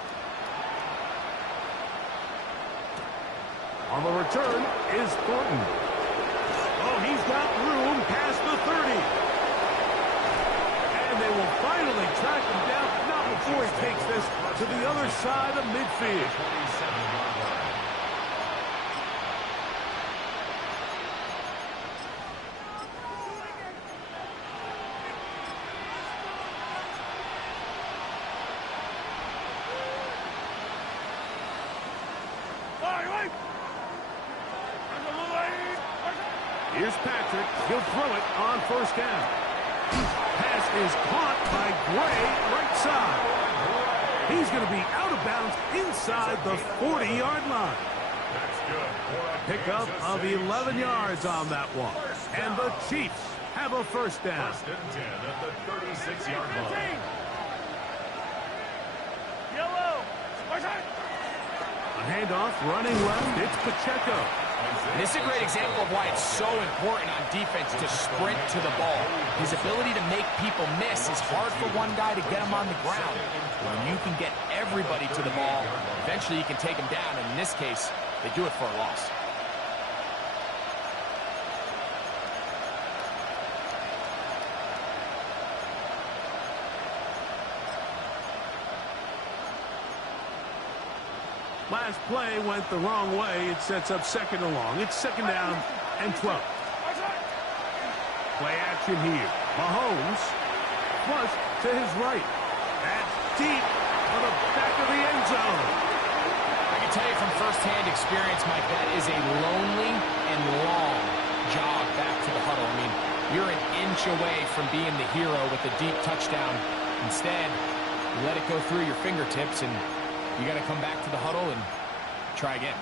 On the return is Thornton. Oh, he's got room past the 30. And they will finally track him down, but not before he takes this to the other side of midfield. 27-yard line. Here's Patrick. He'll throw it on 1st down. Pass is caught by Gray, right side. He's going to be out of bounds inside the 40-yard line. That's good. Pickup of 11 yards on that one. And the Chiefs have a first down. First and 10 at the 36-yard line. Yellow. A handoff, running left. It's Pacheco. And this is a great example of why it's so important on defense to sprint to the ball. His ability to make people miss is hard for one guy to get him on the ground. When you can get everybody to the ball, eventually you can take him down, and in this case, they do it for a loss. Last play went the wrong way. It sets up second and long. It's second down and 12. Play action here. Mahomes flush to his right. That's deep for the back of the end zone. I can tell you from firsthand experience, Mike, that is a lonely and long jog back to the huddle. I mean, you're an inch away from being the hero with a deep touchdown. Instead, you let it go through your fingertips, and you got to come back to the huddle and try again.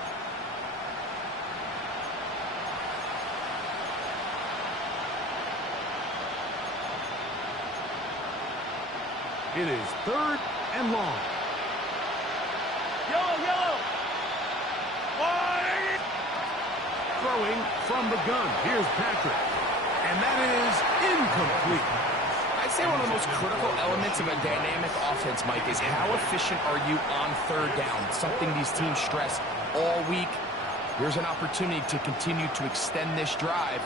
It is third and long. Yellow. Wide. Throwing from the gun. Here's Patrick. And that is incomplete. I'd say one of the most critical elements of a dynamic offense, Mike, is how efficient are you on third down? Something these teams stress all week. Here's an opportunity to continue to extend this drive.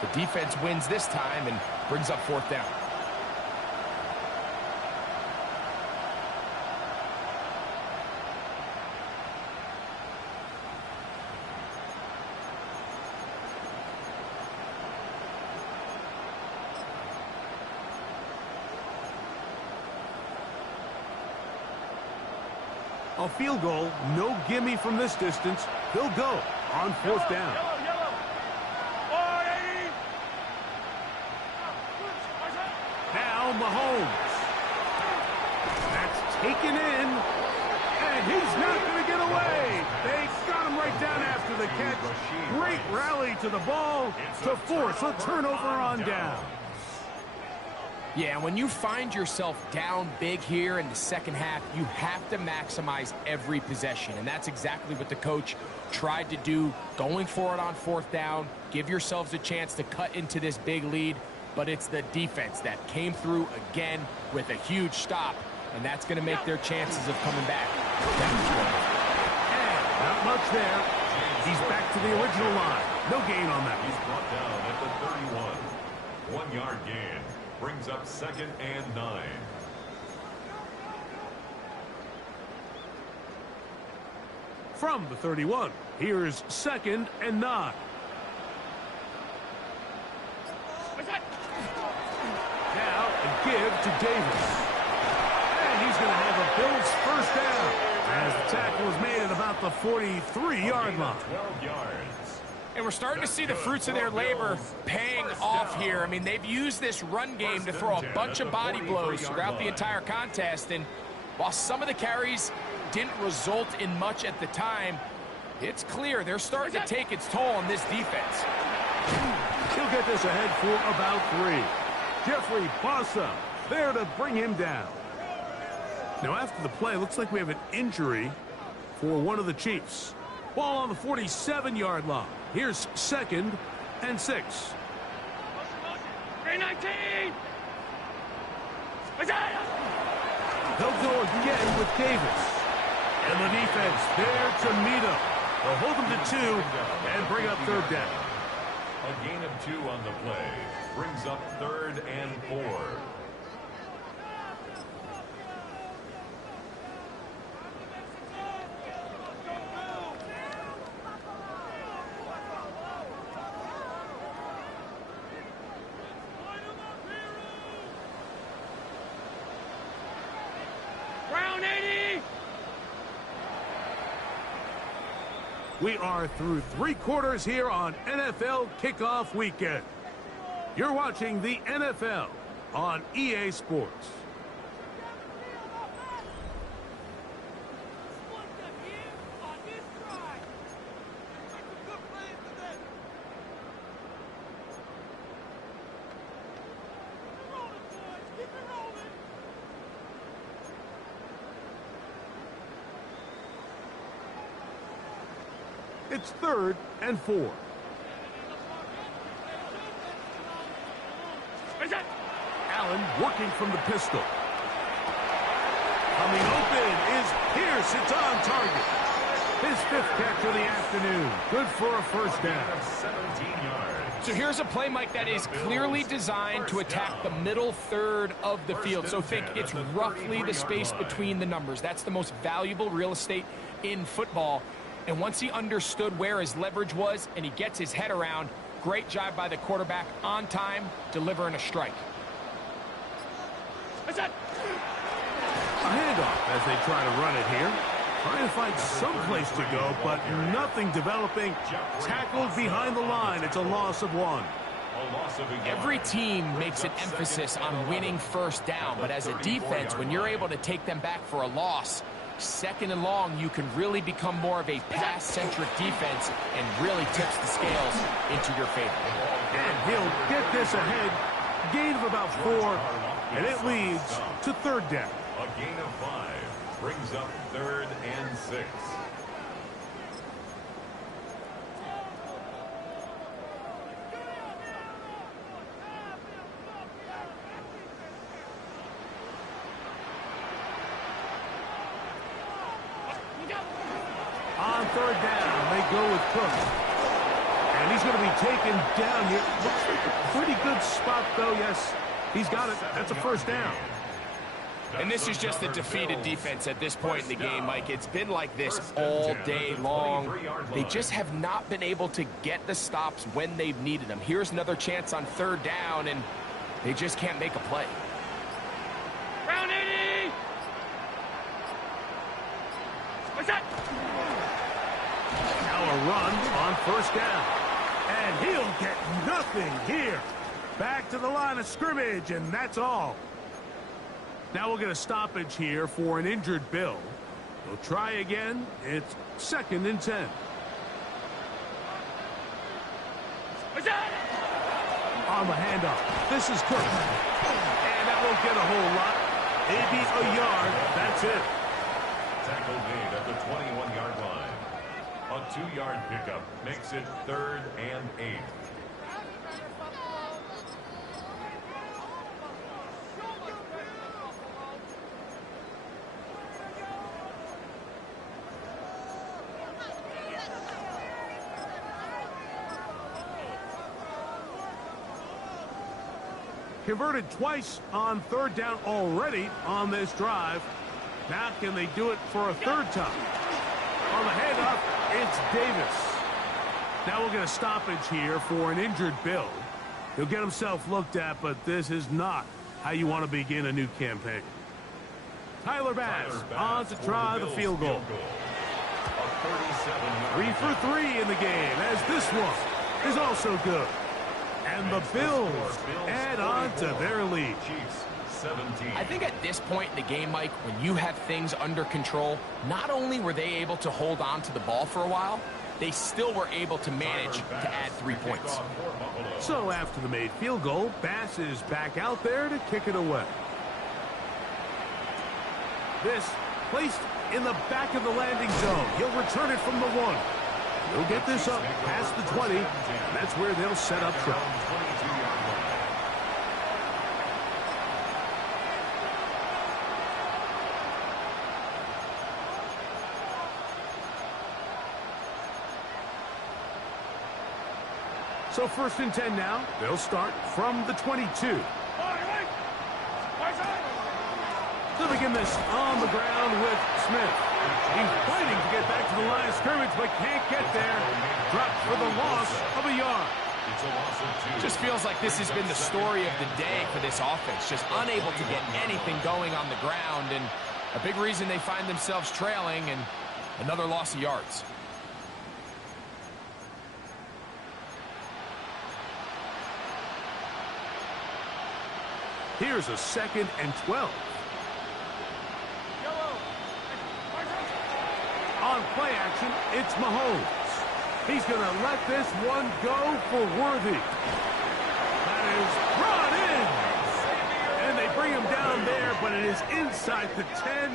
The defense wins this time and brings up fourth down. A field goal, no gimme from this distance. He'll go on fourth down. Yellow. Wide. Now Mahomes. That's taken in. And he's not going to get away. They got him right down after the catch. Great rally to the ball to force a turnover on down. Yeah, when you find yourself down big here in the second half, you have to maximize every possession. And that's exactly what the coach tried to do, going for it on fourth down. Give yourselves a chance to cut into this big lead. But it's the defense that came through again with a huge stop. And that's going to make their chances of coming back down the stretch. And not much there. He's back to the original line. No gain on that. He's brought down at the 31. 1 yard gain. Brings up second and 9. From the 31, here's second and 9. Now a give to Davis. And he's going to have a Bills first down as the tackle is made at about the 43-yard line. 12 yards. And we're starting to see the fruits of their labor paying off here. I mean, they've used this run game to throw a bunch of body blows throughout the entire contest. And while some of the carries didn't result in much at the time, it's clear they're starting to take its toll on this defense. He'll get this ahead for about 3. Jeffrey Bossa there to bring him down. Now, after the play, looks like we have an injury for one of the Chiefs. Ball on the 47-yard line. Here's second and 6. 319. They'll go again with Davis. And the defense there to meet him. They'll hold him to 2 and bring up third down. A gain of 2 on the play. Brings up third and 4. We are through 3 quarters here on NFL Kickoff Weekend. You're watching the NFL on EA Sports. It's 3rd and 4. Allen working from the pistol. Coming open is Pierce. It's on target. His 5th catch of the afternoon. Good for a first down. 17 yards. So here's a play, Mike, that is clearly designed to attack the middle third of the field. So think it's roughly the space between the numbers. That's the most valuable real estate in football. And once he understood where his leverage was and he gets his head around, great job by the quarterback on time, delivering a strike. A handoff as they try to run it here. Trying to find some place to go, but nothing developing. Tackled behind the line. It's a loss of 1. Every team makes an emphasis on winning first down, but as a defense, when you're able to take them back for a loss, 2nd and long, you can really become more of a pass-centric defense and really tips the scales into your favor. And he'll get this ahead. Gain of about 4, and it leads to 3rd down. A gain of 5 brings up 3rd and 6. On 3rd down, they go with Cook. And he's going to be taken down here. Looks like a pretty good spot, though. Yes, he's got it. That's a first down. And this is just a defeated defense at this point in the game, Mike. It's been like this all day long. They just have not been able to get the stops when they've needed them. Here's another chance on 3rd down, and they just can't make a play. Round 80! What's that? Now a run on 1st down. And he'll get nothing here. Back to the line of scrimmage, and that's all. Now we'll get a stoppage here for an injured Bill. They'll try again. It's 2nd and 10. What's that? On the handoff. This is Cook. And that won't get a whole lot. Maybe a yard. That's it. Tackle made at the 21-yard line. A 2-yard pickup makes it 3rd and 8. Converted twice on 3rd down already on this drive. Now can they do it for a 3rd time? On the handoff, it's Davis. Now we'll get a stoppage here for an injured Bill. He'll get himself looked at, but this is not how you want to begin a new campaign. Tyler Bass on to try the field goal. 3 for 3 in the game, as this one is also good. And the Bills add on to their lead. I think at this point in the game, Mike, when you have things under control, not only were they able to hold on to the ball for a while, they still were able to manage to add 3 points. So after the made field goal, Bass is back out there to kick it away. This placed in the back of the landing zone. He'll return it from the 1. He'll get this up past the 20. That's where they'll set up shop. So 1st and 10 now. They'll start from the 22. To begin this on the ground with Smith. He's fighting to get back to the line of scrimmage, but can't get there. Dropped for the loss of a yard. Just feels like this has been the story of the day for this offense. Just unable to get anything going on the ground, and a big reason they find themselves trailing, and another loss of yards. Here's a 2nd and 12. On play action, it's Mahomes. He's going to let this one go for Worthy. That is brought in. And they bring him down there, but it is inside the 10.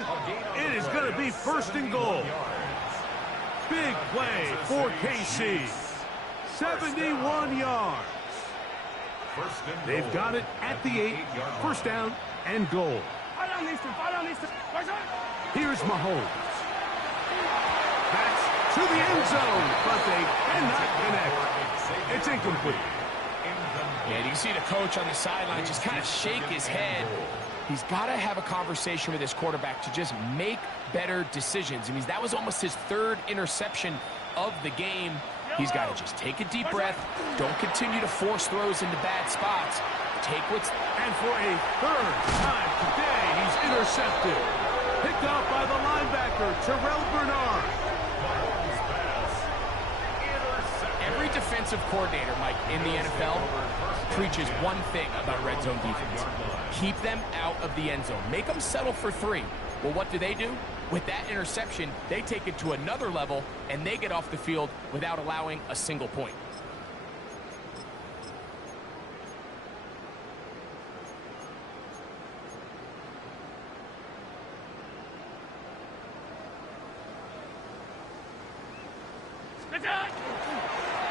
It is going to be 1st and goal. Big play for KC. 71 yards. They've got it at the 8. First down and goal. Here's Mahomes. That's to the end zone, but they cannot connect. It's incomplete. Yeah, you can see the coach on the sideline just kind of shake his head. He's got to have a conversation with his quarterback to just make better decisions. I mean, that was almost his 3rd interception of the game. He's got to just take a deep breath. Don't continue to force throws into bad spots. Take what's... And for a 3rd time today, he's intercepted. Picked off by the linebacker, Terrell Bernard. Every defensive coordinator, Mike, in the NFL preaches one thing about red zone defense. Keep them out of the end zone. Make them settle for 3. Well, what do? With that interception, they take it to another level, and they get off the field without allowing a single point.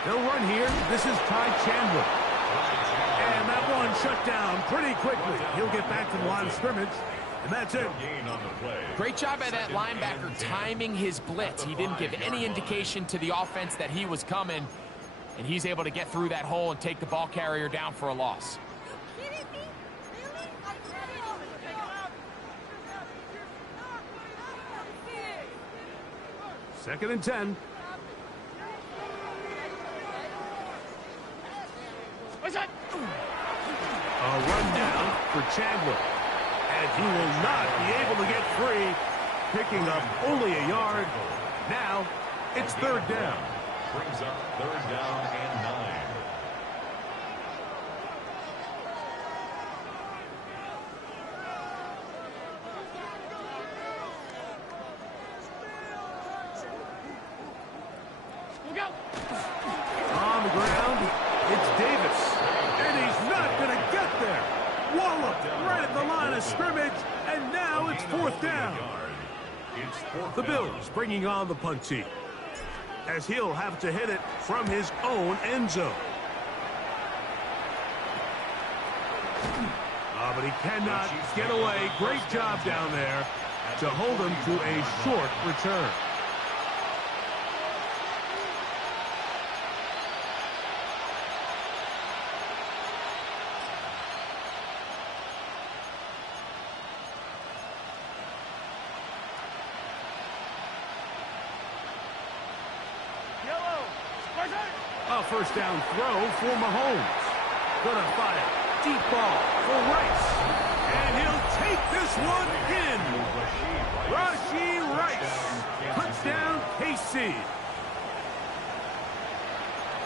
They'll run here. This is Ty Chandler. And that one shut down pretty quickly. He'll get back to the line of scrimmage, and that's it. Great job by that linebacker timing his blitz. He didn't give any indication to the offense that he was coming, and he's able to get through that hole and take the ball carrier down for a loss. Second and 10. A run down for Chandler. And he will not be able to get free. Picking up only a yard. Now, it's 3rd down. Brings up 3rd down and 9. On the ground, it's Davis. And he's not going to get there. Wallop right at the line of scrimmage, and now it's 4th down. The Bills bringing on the punt team, as he'll have to hit it from his own end zone. But he cannot get away. Great job down there to hold him to a short return. A first down throw for Mahomes. Gonna fire. Deep ball for Rice. And he'll take this one in. Rashee Rice. Touchdown, KC.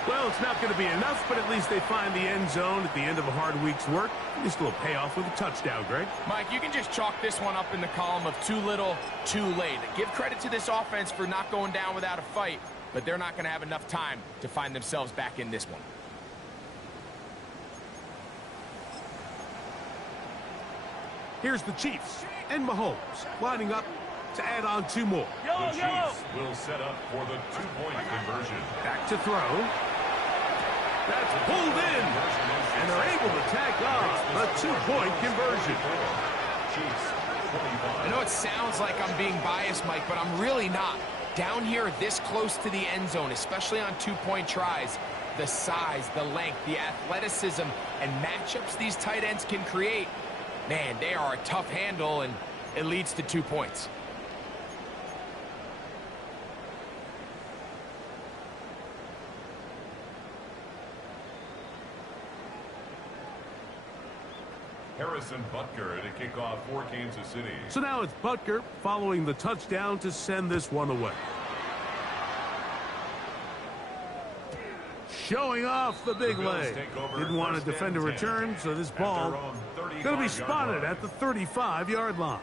Well, it's not going to be enough, but at least they find the end zone at the end of a hard week's work. At least it'll pay off with a touchdown, Greg. Mike, you can just chalk this one up in the column of too little, too late. Give credit to this offense for not going down without a fight, but they're not going to have enough time to find themselves back in this one. Here's the Chiefs and Mahomes lining up to add on 2 more. The Chiefs will set up for the 2-point conversion. Back to throw. That's pulled in. And they're able to tack on the 2-point conversion. I know it sounds like I'm being biased, Mike, but I'm really not. Down here this close to the end zone, especially on 2-point tries, the size, the length, the athleticism, and matchups these tight ends can create, man, they are a tough handle, and it leads to 2 points. Harrison Butker to kick off for Kansas City. So now it's Butker following the touchdown to send this one away. Showing off the big leg. Didn't want to defend a return, so this ball going to be spotted at the 35-yard line.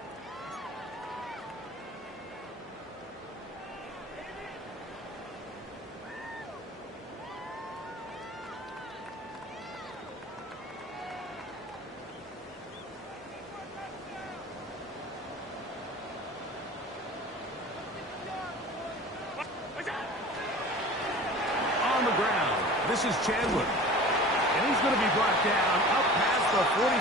This is Chandler. And he's going to be brought down up past the 45.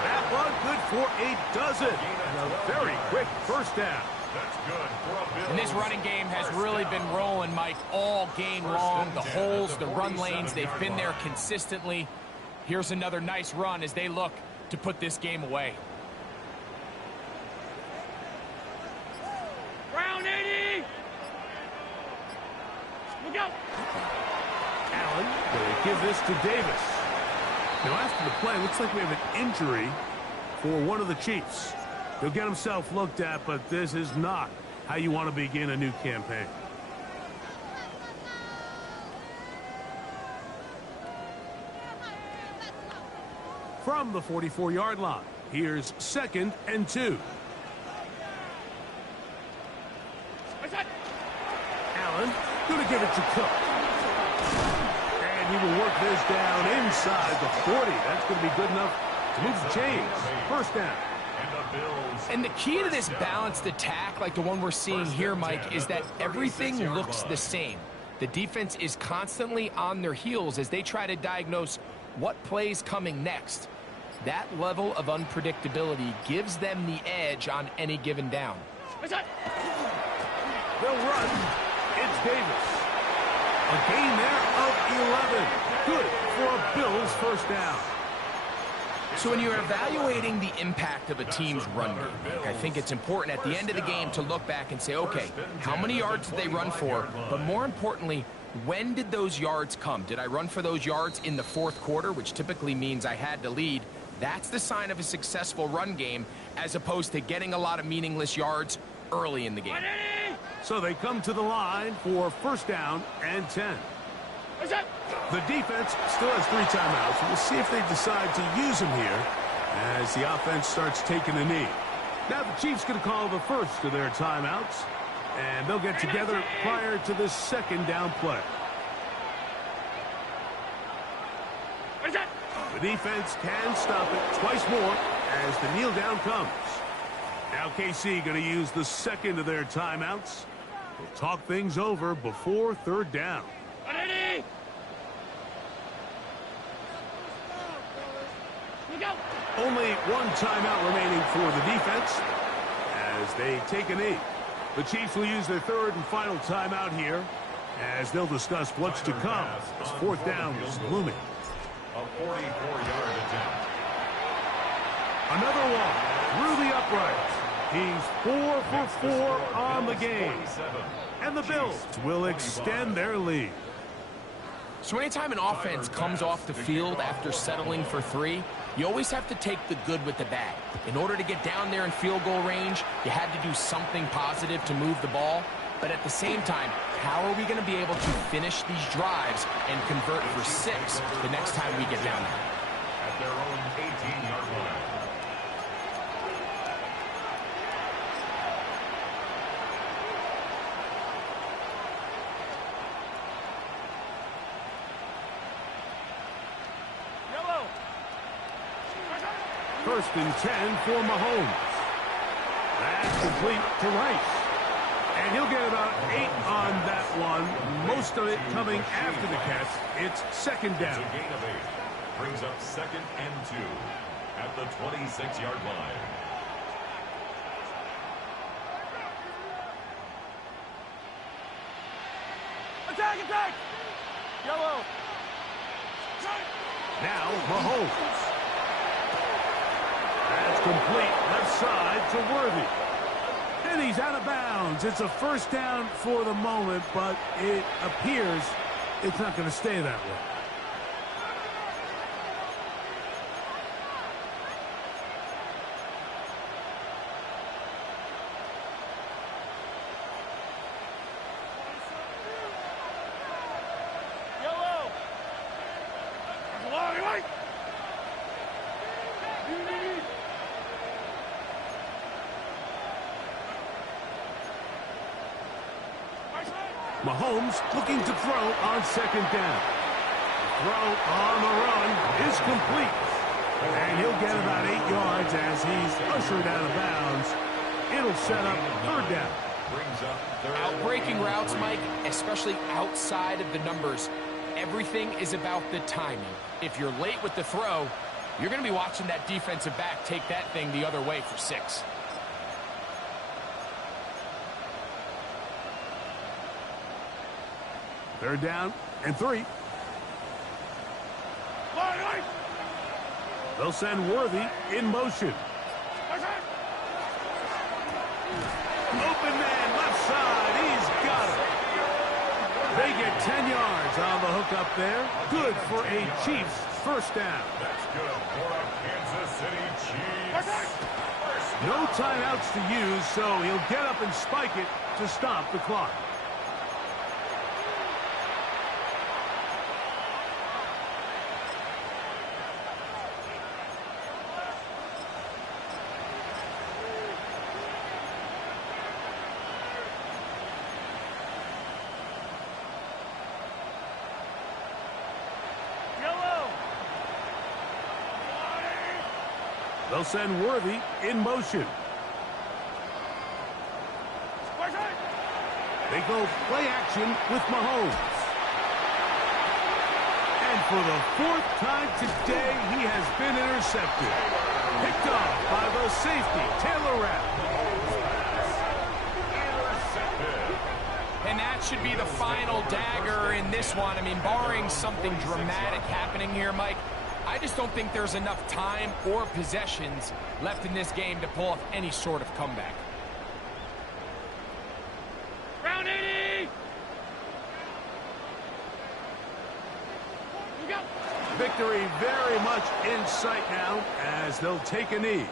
That one good for a dozen. And a very quick first down. That's good for a Bills. And this running game has really been rolling, Mike, all game long. The holes, the run lanes, they've been there consistently. Here's another nice run as they look to put this game away. Round 80. Look out. Allen going to give this to Davis. Now after the play, looks like we have an injury for one of the Chiefs. He'll get himself looked at, but this is not how you want to begin a new campaign. From the 44-yard line, here's 2nd and 2. Allen going to give it to Cook. And he will work this down inside the 40. That's going to be good enough to move the chains. First down. And the key to this balanced attack, like the one we're seeing here, Mike, is that everything looks the same. The defense is constantly on their heels as they try to diagnose what play's coming next. That level of unpredictability gives them the edge on any given down. They'll run. It's Davis. A gain there of 11. Good for a Bills first down. So when you're evaluating the impact of a team's run game, I think it's important at the end of the game to look back and say, okay, how many yards did they run for? But more importantly, when did those yards come? Did I run for those yards in the fourth quarter, which typically means I had to lead? That's the sign of a successful run game, as opposed to getting a lot of meaningless yards early in the game. So they come to the line for first down and 10. The defense still has 3 timeouts. We'll see if they decide to use them here as the offense starts taking a knee. Now the Chiefs going to call the first of their timeouts, and they'll get together prior to this second down play. The defense can stop it twice more as the kneel down comes. Now KC going to use the second of their timeouts. We'll talk things over before third down. Only one timeout remaining for the defense as they take a knee. The Chiefs will use their third and final timeout here as they'll discuss what's to come as fourth down is looming. A 44-yard attempt. Another one through the upright. He's 4 for 4 on the game. And the Bills will extend their lead. So anytime an offense comes off the field after settling for 3, you always have to take the good with the bad. In order to get down there in field goal range, you had to do something positive to move the ball. But at the same time, how are we going to be able to finish these drives and convert for 6 the next time we get down there? At their own 18-yard line. First and 10 for Mahomes. That's complete to Rice. And he'll get about 8 on that one. Most of it coming after the catch. It's second down. It's a gain of 8. Brings up 2nd and 2 at the 26-yard line. Attack! Yellow. Now Mahomes. That's complete left side to Worthy. And he's out of bounds. It's a first down for the moment, but it appears it's not going to stay that way. Yellow. White. Mahomes looking to throw on second down. The throw on the run is complete. And he'll get about 8 yards as he's ushered out of bounds. It'll set up third down. brings up third. Out-breaking routes, Mike, especially outside of the numbers, everything is about the timing. If you're late with the throw, you're going to be watching that defensive back take that thing the other way for 6. Third down and 3. They'll send Worthy in motion. Open man, left side. He's got it. They get 10 yards on the hook up there. Good for a Chiefs first down. That's good for a Kansas City Chiefs. No timeouts to use, so he'll get up and spike it to stop the clock. They'll send Worthy in motion. They go play action with Mahomes. And for the 4th time today, he has been intercepted. Picked off by the safety, Taylor Rapp. And that should be the final dagger in this one. I mean, barring something dramatic happening here, Mike, I just don't think there's enough time or possessions left in this game to pull off any sort of comeback. Round 80! You go! Victory very much in sight now as they'll take a knee.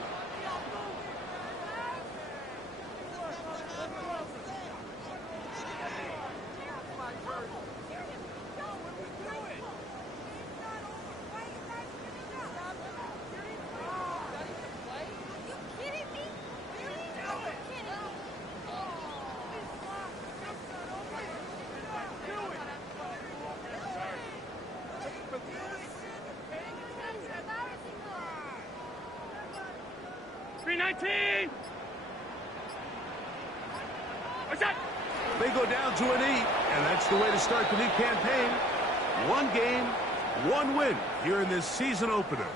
They go down to a knee, and that's the way to start the new campaign. 1 game, 1 win here in this season opener.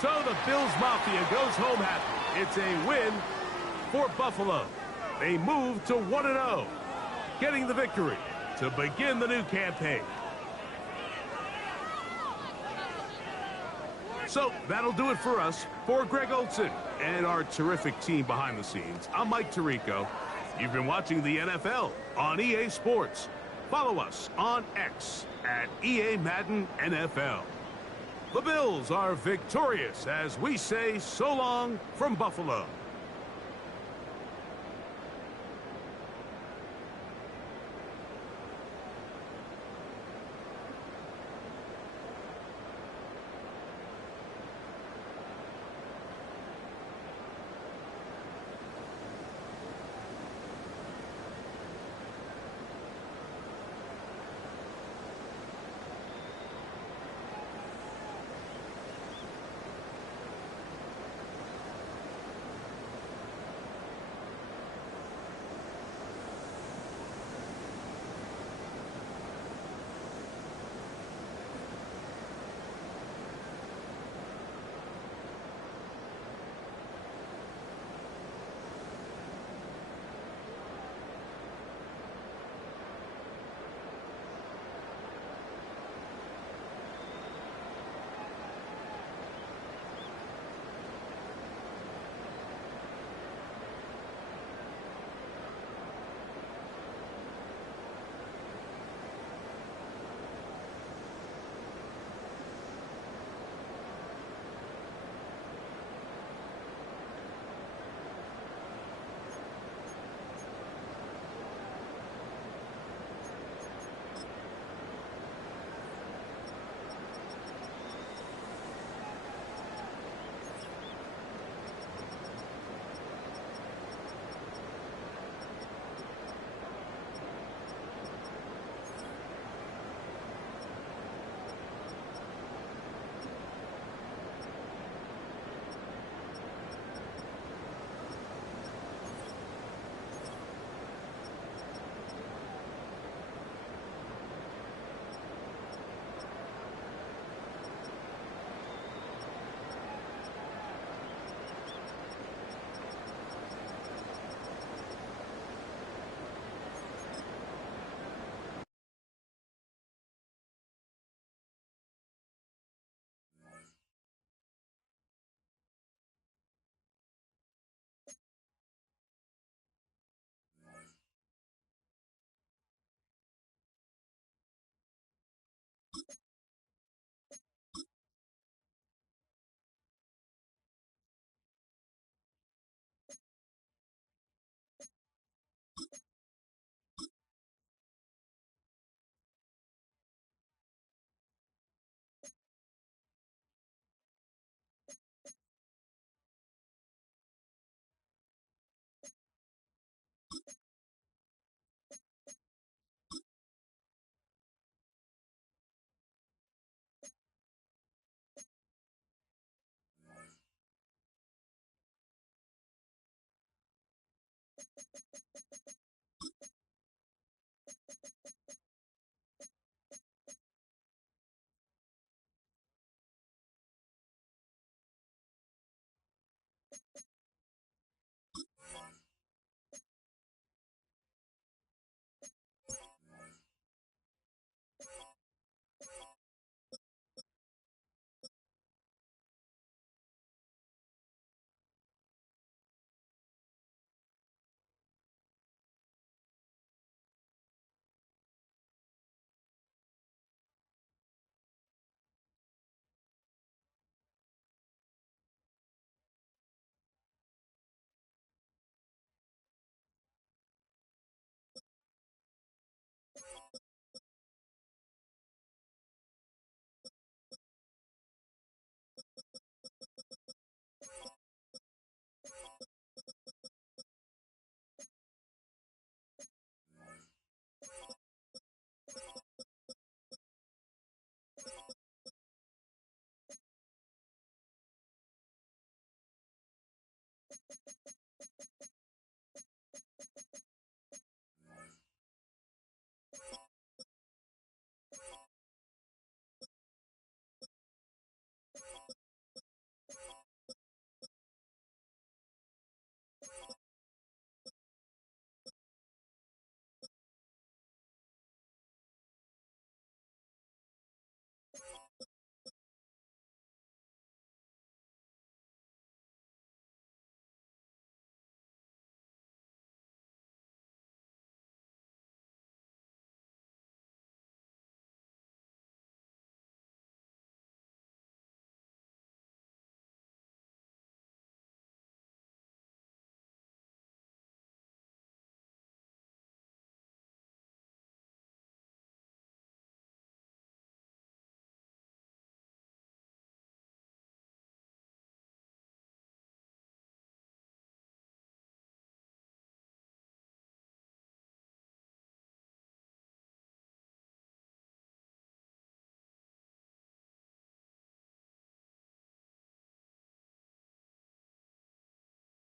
So the Bills Mafia goes home happy. It's a win for Buffalo. They move to 1-0, getting the victory to begin the new campaign. So that'll do it for us. For Greg Olson and our terrific team behind the scenes, I'm Mike Tirico. You've been watching the NFL on EA Sports. Follow us on X at EA Madden NFL. The Bills are victorious as we say so long from Buffalo.